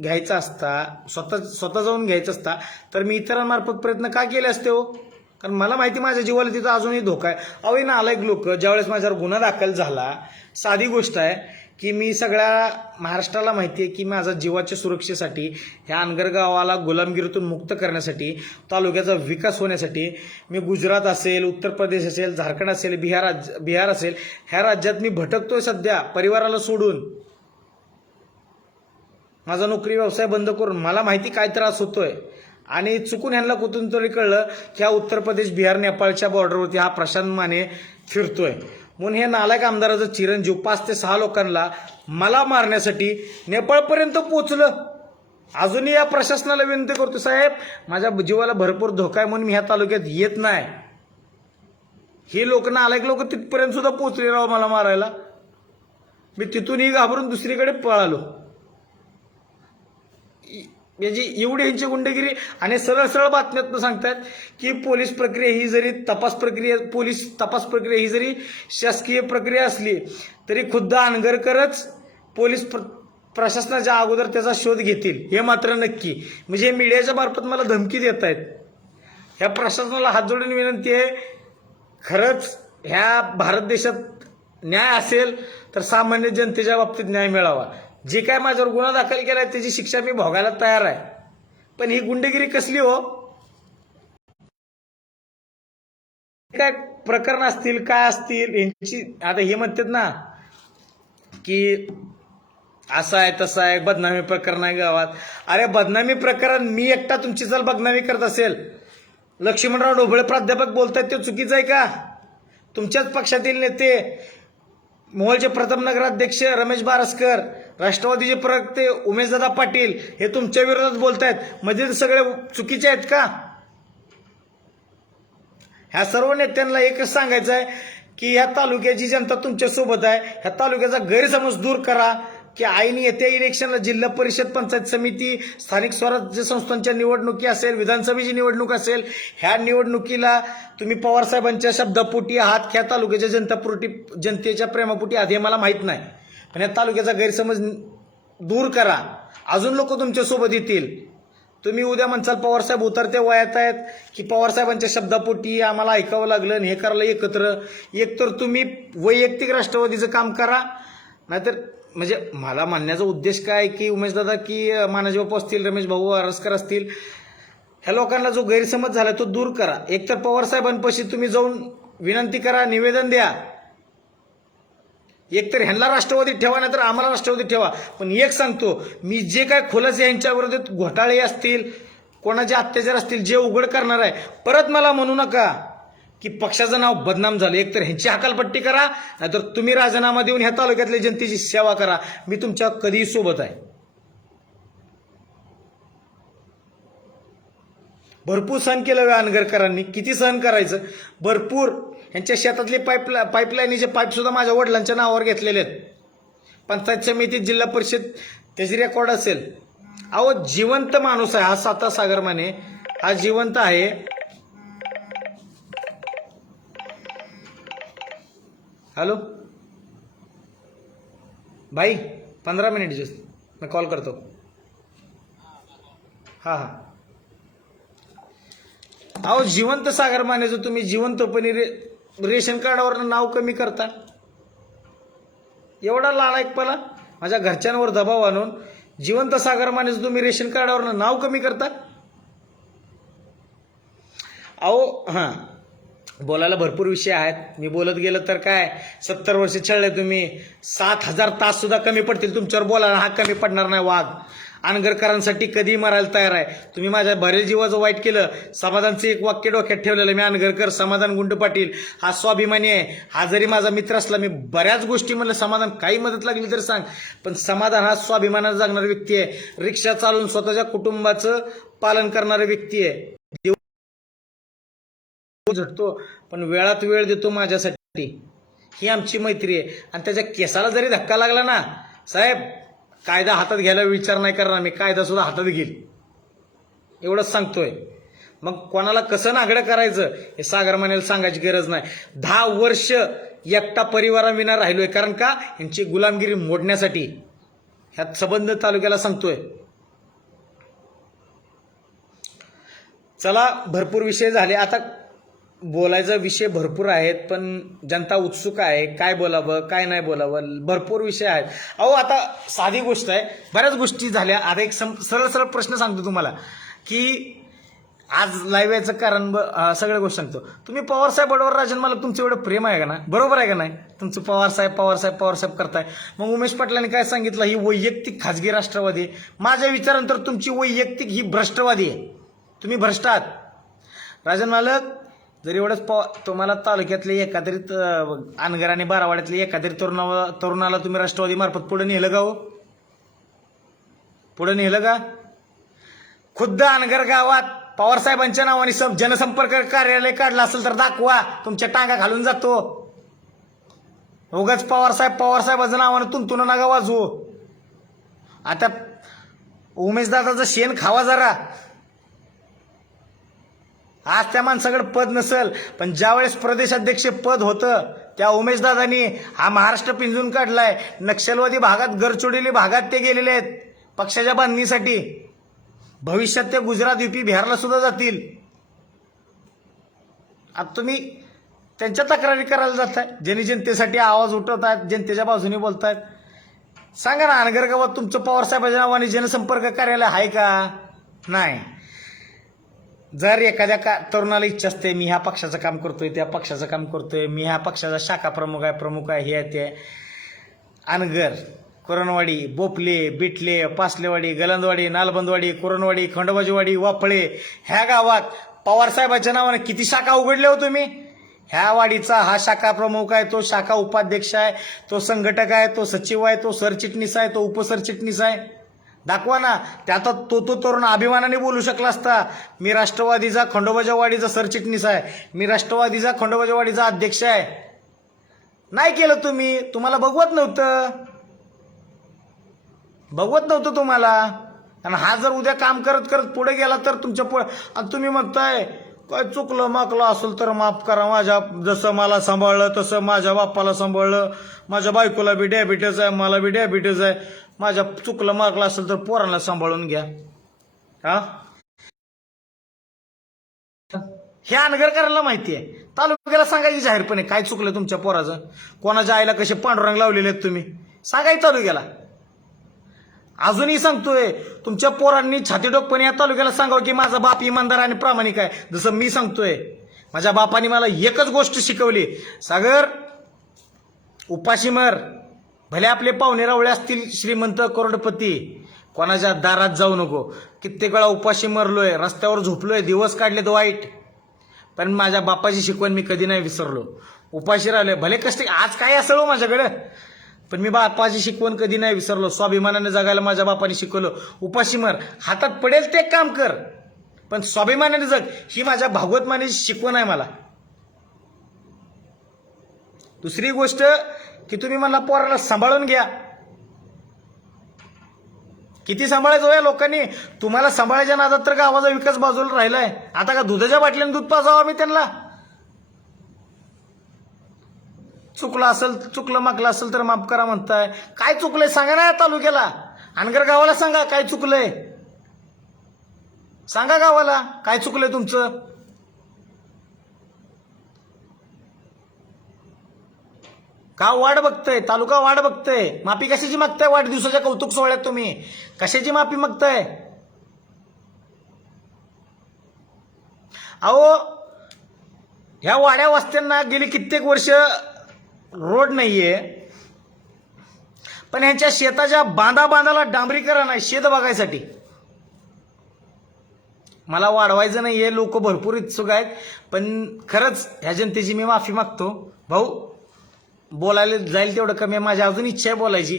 घ्यायचा असता, स्वतः जाऊन घ्यायचा असता तर मी इतरांमार्फत प्रयत्न का केले असते हो, कारण मला माहिती माझ्या जीवाला तिथं अजूनही धोका आहे. अहो हे नालायक लोक, ज्यावेळेस माझ्यावर गुन्हा दाखल झाला, साधी गोष्ट आहे की मी सगळ्या महाराष्ट्राला माहिती आहे की माझा जीवाच्या सुरक्षेसाठी, ह्या अनगर गावाला गुलामगिरीतून मुक्त करण्यासाठी, तालुक्याचा विकास होण्यासाठी मी गुजरात असेल, उत्तर प्रदेश असेल, झारखंड असेल, बिहार असेल, ह्या राज्यात मी भटकतोय सध्या परिवाराला सोडून, माझा नोकरी व्यवसाय बंद करून. मला माहिती काय त्रास होतोय आणि चुकून ह्यांना कुठून तरी कळलं की हा उत्तर प्रदेश, बिहार, नेपाळच्या बॉर्डरवरती हा प्रशांत माने फिरतोय. म्हणून हे नालायक आमदाराचं चिरंजीव 5 ते 6 लोकांना मला मारण्यासाठी नेपाळपर्यंत पोचलं. अजूनही या प्रशासनाला विनंती करतो, साहेब माझ्या जीवाला भरपूर धोका आहे म्हणून मी ह्या तालुक्यात येत नाही. हे लोक नालायक लोक तिथपर्यंत सुद्धा पोचले राव मला मारायला. मी तिथूनही घाबरून दुसरीकडे पळालो. याची एवढी ह्यांची गुंडगिरी आणि सरळ सरळ बातम्यातनं सांगतात की पोलीस प्रक्रिया ही जरी पोलीस तपास प्रक्रिया ही जरी शासकीय प्रक्रिया असली तरी खुद्द अनगरकरच पोलीस प्रशासनाच्या अगोदर त्याचा शोध घेतील, हे मात्र नक्की. म्हणजे मीडियाच्या मार्फत मला धमकी देत आहेत. ह्या प्रशासनाला हात जोडून विनंती आहे, खरंच ह्या भारत देशात न्याय असेल तर सामान्य जनतेच्या बाबतीत न्याय मिळावा. जे काय माझ्यावर गुन्हा दाखल केलाय त्याची शिक्षा मी भोगायला तयार आहे, पण ही गुंडगिरी कसली हो, काय प्रकरण असतील, काय असतील यांची. आता हे म्हणतात ना की असं आहे तसं आहे, बदनामी प्रकरण आहे गावात. अरे बदनामी प्रकरण मी एकटा तुमची जर बदनामी करत असेल, लक्ष्मणराव ढोबळे प्राध्यापक बोलतायत ते चुकीचं आहे का. तुमच्याच पक्षातील नेते, मोहोळचे प्रथम नगराध्यक्ष रमेश बारसकर, राष्ट्रवादीचे प्रवक्ते उमेशदादा पाटील हे तुमच्या विरोधात बोलतायत, म्हणजे सगळे चुकीचे आहेत का. ह्या सर्व नेत्यांना एकच सांगायचं आहे की ह्या तालुक्याची जनता तुमच्या सोबत आहे. ह्या तालुक्याचा गैरसमज दूर करा की आईने येत्या इलेक्शनला जिल्हा परिषद, पंचायत समिती, स्थानिक स्वराज्य संस्थांच्या निवडणुकी असेल, विधानसभेची निवडणूक असेल, ह्या निवडणुकीला तुम्ही पवारसाहेबांच्या शब्दापोटी आहात, ह्या तालुक्याच्या जनतेच्या प्रेमापोटी आहात हे मला माहीत नाही, पण या तालुक्याचा गैरसमज दूर करा. अजून लोक तुमच्या सोबत येतील. तुम्ही उद्या म्हणसाल पवारसाहेब उतरते वयात आहेत की पवारसाहेबांच्या शब्दापोटी आम्हाला ऐकावं लागलं आणि हे करायला एकत्र. एकतर तुम्ही वैयक्तिक राष्ट्रवादीचं काम करा, नाहीतर म्हणजे मला म्हणण्याचा उद्देश काय की उमेशदादा की मानाजी बापू असतील, रमेश भाऊ आरसकर असतील, ह्या लोकांना जो गैरसमज झाला तो दूर करा. एकतर पवारसाहेबांपाशी तुम्ही जाऊन विनंती करा, निवेदन द्या. एकतर ह्यांना राष्ट्रवादीत ठेवा, नाही तर आम्हाला राष्ट्रवादीत ठेवा. पण एक सांगतो, मी जे काय खुलासे यांच्या विरोधात घोटाळे असतील, कोणाचे अत्याचार असतील, जे उघड करणार आहे, परत मला म्हणू नका की पक्षाचं नाव बदनाम झालं. एकतर ह्यांची हकालपट्टी करा, नाहीतर तुम्ही राजीनामा देऊन ह्या तालुक्यातल्या जनतेची सेवा करा. मी तुमच्या कधीही सोबत आहे. भरपूर सहन केलं अनगरकरांनी, किती सहन करायचं. भरपूर यांच्या शेतातले पाईपलाईनीचे पाईप सुद्धा माझ्या वडिलांच्या नावावर घेतलेले आहेत. पंचायत समितीत, जिल्हा परिषद त्याची रेकॉर्ड असेल. अहो जिवंत माणूस आहे हा साता सागर माने, हा जिवंत आहे. हॅलो भाई, 15 मिनिट जस्ट मैं कॉल करतो. हां हां. अहो जिवंत सागर मानेचं तुम्ही जिवंतपणे रेशन कार्डावर नाव कमी करता. एवढा लाडायकपणा, माझ्या घरच्यांवर दबाव आणून जिवंत सागर मानेचं तुम्ही रेशन कार्डावर नाव कमी करता. अहो हां, बोलायला भरपूर विषय आहेत. मी बोलत गेलो तर काय 70 वर्ष छळले तुम्ही. 7,000 तास सुद्धा कमी पडतील तुमच्यावर बोलायला, हा कमी पडणार नाही वाघ. अनगरकरांसाठी कधी मरायला तयार आहे. तुम्ही माझ्या बरेच जीवाचं वाईट केलं. समाधानचं एक वाक्य डोक्यात ठेवलेलं, मी अनगरकर समाधान गुंड पाटील हा स्वाभिमानी आहे. हा जरी माझा मित्र असला, मी बऱ्याच गोष्टी म्हणलं समाधान काही मदत लागली तर सांग, पण समाधान हा स्वाभिमानानं जगणारी व्यक्ती आहे. रिक्षा चालवून स्वतःच्या कुटुंबाचं पालन करणारी व्यक्ती आहे. झटतो पण वेळात वेळ देतो माझ्यासाठी, ही आमची मैत्री आहे. आणि त्याच्या केसाला जरी धक्का लागला ना साहेब, कायदा हातात घ्यायला विचार नाही करणार मी, कायदा सुद्धा हातात घेईल, एवढंच सांगतोय. मग कोणाला कसं नागडं करायचं हे सागर मानेला सांगायची गरज नाही. 10 वर्ष एकटा परिवाराविना राहिलोय, कारण का यांची गुलामगिरी मोडण्यासाठी. ह्यात संबंध तालुक्याला सांगतोय. चला, भरपूर विषय झाले, आता बोलायचा विषय भरपूर आहेत, पण जनता उत्सुक आहे काय बोलावं काय नाही बोलावं, भरपूर विषय आहेत. अहो आता साधी गोष्ट आहे, बऱ्याच गोष्टी झाल्या. आता एक सरळ सरळ प्रश्न सांगतो तुम्हाला की आज लाईव्ह याचं कारण सगळ्या गोष्टी सांगतो. तुम्ही पवारसाहेब बडोर राजन मालक तुमचं एवढं प्रेम आहे का ना, बरोबर आहे का नाही, तुमचं पवारसाहेब पवारसाहेब पवारसाहेब करताय. मग उमेश पाटलांनी काय सांगितलं, ही वैयक्तिक खाजगी राष्ट्रवादी आहे. माझ्या विचारानंतर तुमची वैयक्तिक ही भ्रष्टवादी आहे, तुम्ही भ्रष्ट आहात. राजन मालक जर एवढंच तुम्हाला तालुक्यातले एखादरी अनगर आणि बारावाड्यातले एखादरी तरुणाला तुम्ही राष्ट्रवादी मार्फत पुढे नेलं का हो, पुढे नेलं का? खुद्द अनगर गावात पवारसाहेबांच्या नावाने जनसंपर्क कार्यालय काढलं असेल तर दाखवा, तुमच्या टांगा घालून जातो. उगाच पवारसाहेबांच्या नावाने तुंतुन नका वाजवू. आता उमेशदादाचं शेण खावा जरा. आज त्या माणसाकडे पद नसेल, पण ज्यावेळेस प्रदेशाध्यक्ष पद होतं त्या उमेशदादांनी हा महाराष्ट्र पिंजून काढलाय. नक्षलवादी भागात, गडचिरोली भागात ते गेलेले आहेत पक्षाच्या बांधणीसाठी. भविष्यात ते गुजरात, यूपी, बिहारला सुद्धा जातील. आता तुम्ही त्यांच्या तक्रारी करायला जाताय, ज्यांनी जनतेसाठी आवाज उठवत आहेत, जनतेच्या बाजूने बोलतायत. सांगा ना, अनगर गावात तुमचं पवारसाहेबांच्या नावाने जनसंपर्क कार्यालय आहे का? नाही. जर एखाद्या तरुणाला इच्छा असते, मी ह्या पक्षाचं काम करतोय, त्या पक्षाचं काम करतोय, मी ह्या पक्षाचा शाखा प्रमुख आहे, हे आहे ते, अनगर, कुरणवाडी, बोपले, बिटले, पासलेवाडी, गलंदवाडी, नालबंदवाडी, कुरणवाडी, खंडोबाजीवाडी, वाफळे, ह्या गावात पवारसाहेबांच्या नावाने किती शाखा उघडल्या हो तुम्ही? ह्या वाडीचा हा शाखा प्रमुख आहे, तो शाखा उपाध्यक्ष आहे, तो संघटक आहे, तो सचिव आहे, तो सरचिटणीस आहे, तो उपसरचिटणीस आहे. दाखवा ना. त्यात तो तरुण अभिमानाने बोलू शकला असता, मी राष्ट्रवादीचा खंडोबाच्या वाडीचा सरचिटणीस आहे, मी राष्ट्रवादीचा खंडोबाच्या वाडीचा अध्यक्ष आहे. नाही केलं तुम्ही, तुम्हाला बघवत नव्हतं तुम्हाला. आणि हा जर उद्या काम करत करत पुढे गेला तर तुमच्या पुढे, आणि तुम्ही म्हणताय काय चुकलं माकलं असेल तर माफ करा, माझ्या जसं मला सांभाळलं तसं माझ्या बाप्पाला सांभाळलं, माझ्या बायकोला बी डायबिटीज आहे, मला बी डायबिटीज आहे, माझ्या चुकलं माकलं असेल तर पोरांना सांभाळून घ्या. हा, हे अनगरकरांना माहिती आहे. तालुक्याला सांगायची जाहीरपणे काय चुकलं तुमच्या पोराचं, कोणाच्या आईला कसे पांडुरंग लावलेले आहेत तुम्ही, सांगायचं तालुक्याला. अजूनही सांगतोय, तुमच्या पोरांनी छातीडोकपणे या तालुक्याला सांगावं की माझा बाप इमानदार आणि प्रामाणिक आहे. जसं मी सांगतोय, माझ्या बापाने मला एकच गोष्ट शिकवली, सागर उपाशी मर, भले आपले पाहुणे रावळे असतील, श्रीमंत करोडपती, कोणाच्या दारात जाऊ नको. कित्येक वेळा उपाशी मरलोय, रस्त्यावर झोपलोय, दिवस काढलेत वाईट, पण माझ्या बापाची शिकवण मी कधी नाही विसरलो. उपाशी राहिलोय, भले कष्ट आज काय असेल हो माझ्याकडे, पण मी बापाची शिकवण कधी नाही विसरलो. स्वाभिमानाने जगायला माझ्या बापाने शिकवलं. उपाशी मर, हातात पडेल ते काम कर, पण स्वाभिमानाने जग, ही माझ्या भागवत मानेची शिकवण आहे मला. दुसरी गोष्ट की तुम्ही मला पोराला सांभाळून घ्या. किती सांभाळायचं हो या लोकांनी? तुम्हाला सांभाळायच्या नादात तर गावाचा विकास बाजूला राहिलाय. आता का दुधाच्या बाटल्याने दूध पाजावं मी त्यांना? चुकलं माकलं असेल तर माफ करा म्हणताय. काय चुकलंय सांगा ना तालुक्याला, अनगर गावाला सांगा काय चुकलंय, सांगा गावाला काय चुकलंय तुमचं. गाव वाट बघतंय, तालुका वाट बघतंय. माफी कशाची मागताय? वाढदिवसाच्या कौतुक सोहळ्यात तुम्ही कशाची माफी मागताय? अहो ह्या वाड्या वस्त्यांना गेली कित्येक वर्ष रोड नाहीये, पण ह्यांच्या शेताच्या बांधाला डांबरीकरण आहे शेत बघायसाठी. मला वाढवायचं नाहीये, लोक भरपूर इच्छुक आहेत, पण खरंच ह्या जनतेची मी माफी मागतो. भाऊ बोलायला जाईल तेवढं कमी आहे, माझी अजून इच्छा आहे बोलायची,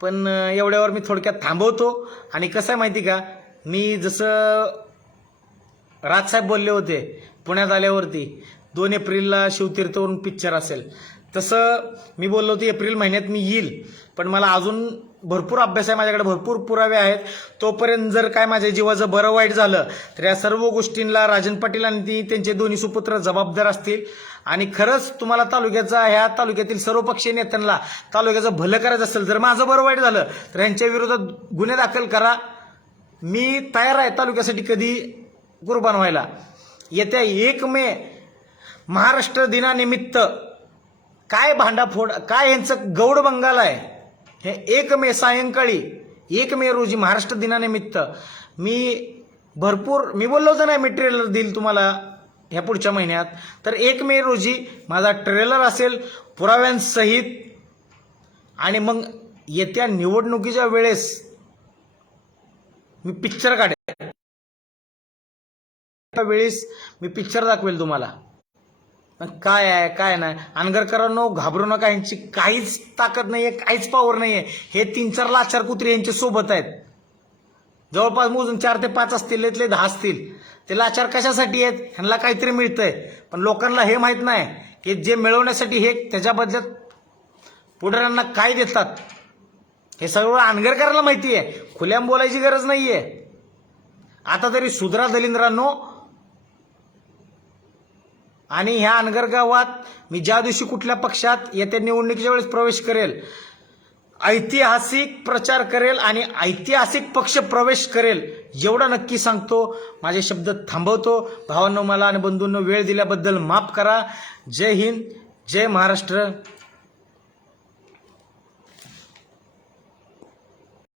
पण एवढ्यावर मी थोडक्यात थांबवतो. आणि कसं आहे माहिती का, मी जसं राजसाहेब बोलले होते पुण्यात आल्यावरती 2 एप्रिलला शिवतीर्थवरून पिक्चर असेल, तसं मी बोललो होतो एप्रिल महिन्यात मी येईल, पण मला अजून भरपूर अभ्यास आहे, माझ्याकडे भरपूर पुरावे आहेत. तोपर्यंत जर काय माझ्या जीवाचं बरं वाईट झालं तर या सर्व गोष्टींना राजन पाटील आणि त्यांचे दोन्ही सुपुत्र जबाबदार असतील. आणि खरंच तुम्हाला ह्या तालुक्यातील सर्वपक्षीय नेत्यांना तालुक्याचं भलं करायचं असेल, जर माझं बरं वाईट झालं तर यांच्या विरोधात गुन्हे दाखल करा. मी तयार आहे तालुक्यासाठी कधी कुर्बान व्हायला. येत्या 1 मे महाराष्ट्र दिनानिमित्त काय भांडाफोड, काय यांचं गौड बंगाल आहे, हे 1 मे सायंकाळी 1 मे रोजी महाराष्ट्र दिनानिमित्त मी बोललो होतो ना मी ट्रेलर देईल तुम्हाला ह्या पुढच्या महिन्यात, तर 1 मे रोजी माझा ट्रेलर असेल पुराव्यांसहित. आणि मग येत्या निवडणुकीच्या वेळेस मी पिक्चर काढेल, वेळेस मी पिक्चर दाखवेल तुम्हाला काय आहे काय नाही. अनगरकरांनो घाबरू नका, यांची काहीच ताकद नाहीये, काहीच पॉवर नाहीये. हे 3-4 लाचार कुत्रे यांच्या सोबत आहेत, जवळपास मोजून 4 ते 5 असतील, त्यातले 10 असतील. ते लाचार कशासाठी आहेत, ह्यांना काहीतरी मिळतंय, पण लोकांना हे माहित नाही की जे मिळवण्यासाठी हे त्याच्या बदल्यात पुढाऱ्यांना काय देतात हे सगळं अनगरकरांना माहिती आहे. खुल्याम बोलायची गरज नाहीये. आता तरी सुधरा दलिंद्रांनो. आणि ह्या अनगर गावात मी ज्या दिवशी कुठल्या पक्षात येत्या निवडणुकीच्या वेळेस प्रवेश करेल, ऐतिहासिक प्रचार करेल आणि ऐतिहासिक पक्ष प्रवेश करेल एवढं नक्की सांगतो. माझे शब्द थांबवतो. भावांनो मला आणि बंधूंनो वेळ दिल्याबद्दल माफ करा. जय हिंद, जय महाराष्ट्र.